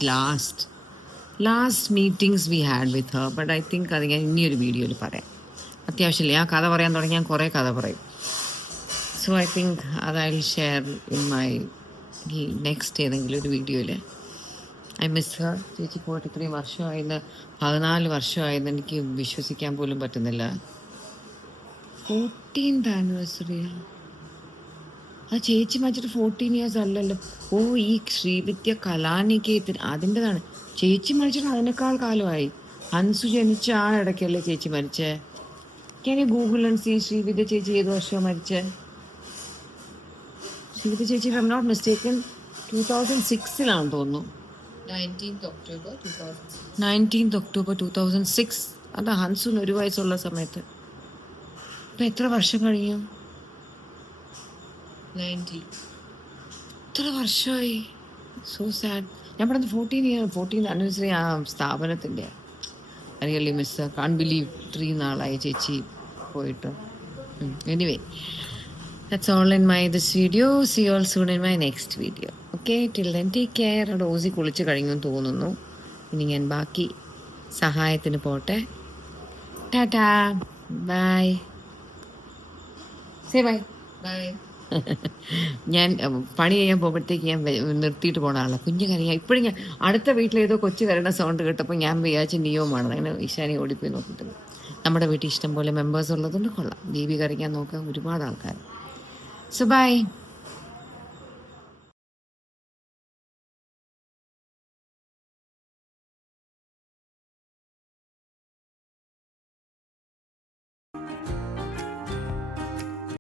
last meetings we had with her. But I think അത് ഞാൻ ഇനിയൊരു വീഡിയോയിൽ പറയാം. അത്യാവശ്യമില്ല, ഞാൻ കഥ പറയാൻ തുടങ്ങി ഞാൻ കുറേ കഥ പറയും. സോ ഐ തിങ്ക് അത് I will share in my next ഏതെങ്കിലും ഒരു വീഡിയോയിൽ. I miss Har. ചേച്ചി പോയിട്ട് ഇത്രയും വർഷമായെന്ന്, 14 വർഷമായെന്ന് എനിക്ക് വിശ്വസിക്കാൻ പോലും പറ്റുന്നില്ല. 14th anniversary. ആ ചേച്ചി മരിച്ചിട്ട് 14 years അല്ലല്ലോ. ഓ, ഈ ശ്രീവിദ്യ കലാനികേതൻ അതിൻ്റെതാണ്. ചേച്ചി മരിച്ചിട്ട് അതിനേക്കാൾ കാലമായി. അൻസു ജനിച്ച ആ ഇടയ്ക്കല്ലേ ചേച്ചി മരിച്ചേ? Can you Google and see Srividya ചേച്ചി ഏത് വർഷമാണ് മരിച്ചേ? ശ്രീവിദ്യ ചേച്ചി ഐ എം നോട്ട് മിസ്റ്റേക്കൻ 2006 തോന്നുന്നു. 19th October 2006. അതാ ഹൻസൂൻ 1 വയസ്സുള്ള സമയത്ത്. ഇപ്പം എത്ര വർഷം കഴിഞ്ഞു? 90. എത്ര വർഷമായി? So sad. ഞാൻ പറഞ്ഞത് 14th ആനിവേഴ്സറി ആ സ്ഥാപനത്തിൻ്റെ. Really miss. കാൺ ബിലീവ് 3 നാളായി ചേച്ചി പോയിട്ട്. Anyway, that's all in my this video. See you all soon in my next video. Okay, till then take care. Rosy കുളിച്ച് കഴിഞ്ഞു തോന്നുന്നു. ഇനി ഞാൻ ബാക്കി സഹായത്തിന് പോട്ടെ. Tata, bye. Say bye. Bye. ഞാൻ പണി ചെയ്യാൻ പോകുമ്പോഴത്തേക്ക് ഞാൻ നിർത്തിയിട്ട് പോണ ആളാണ്. കുഞ്ഞു കരയാ. ഇപ്പോഴും ഞാൻ അടുത്ത വീട്ടിലേതോ കൊച്ചു കരയുടെ സൗണ്ട് കേട്ടപ്പോൾ ഞാൻ വിചാരിച്ച നിയോമാണ്. അങ്ങനെ ഈശാനെ ഓടിപ്പോയി നോക്കിയിട്ട്. നമ്മുടെ വീട്ടിൽ ഇഷ്ടംപോലെ മെമ്പേഴ്സ് ഉള്ളതുകൊണ്ട് കൊള്ളാം. ബേബി കരയ്ക്കാൻ നോക്കാൻ ഒരുപാട് ആൾക്കാർ. So bye.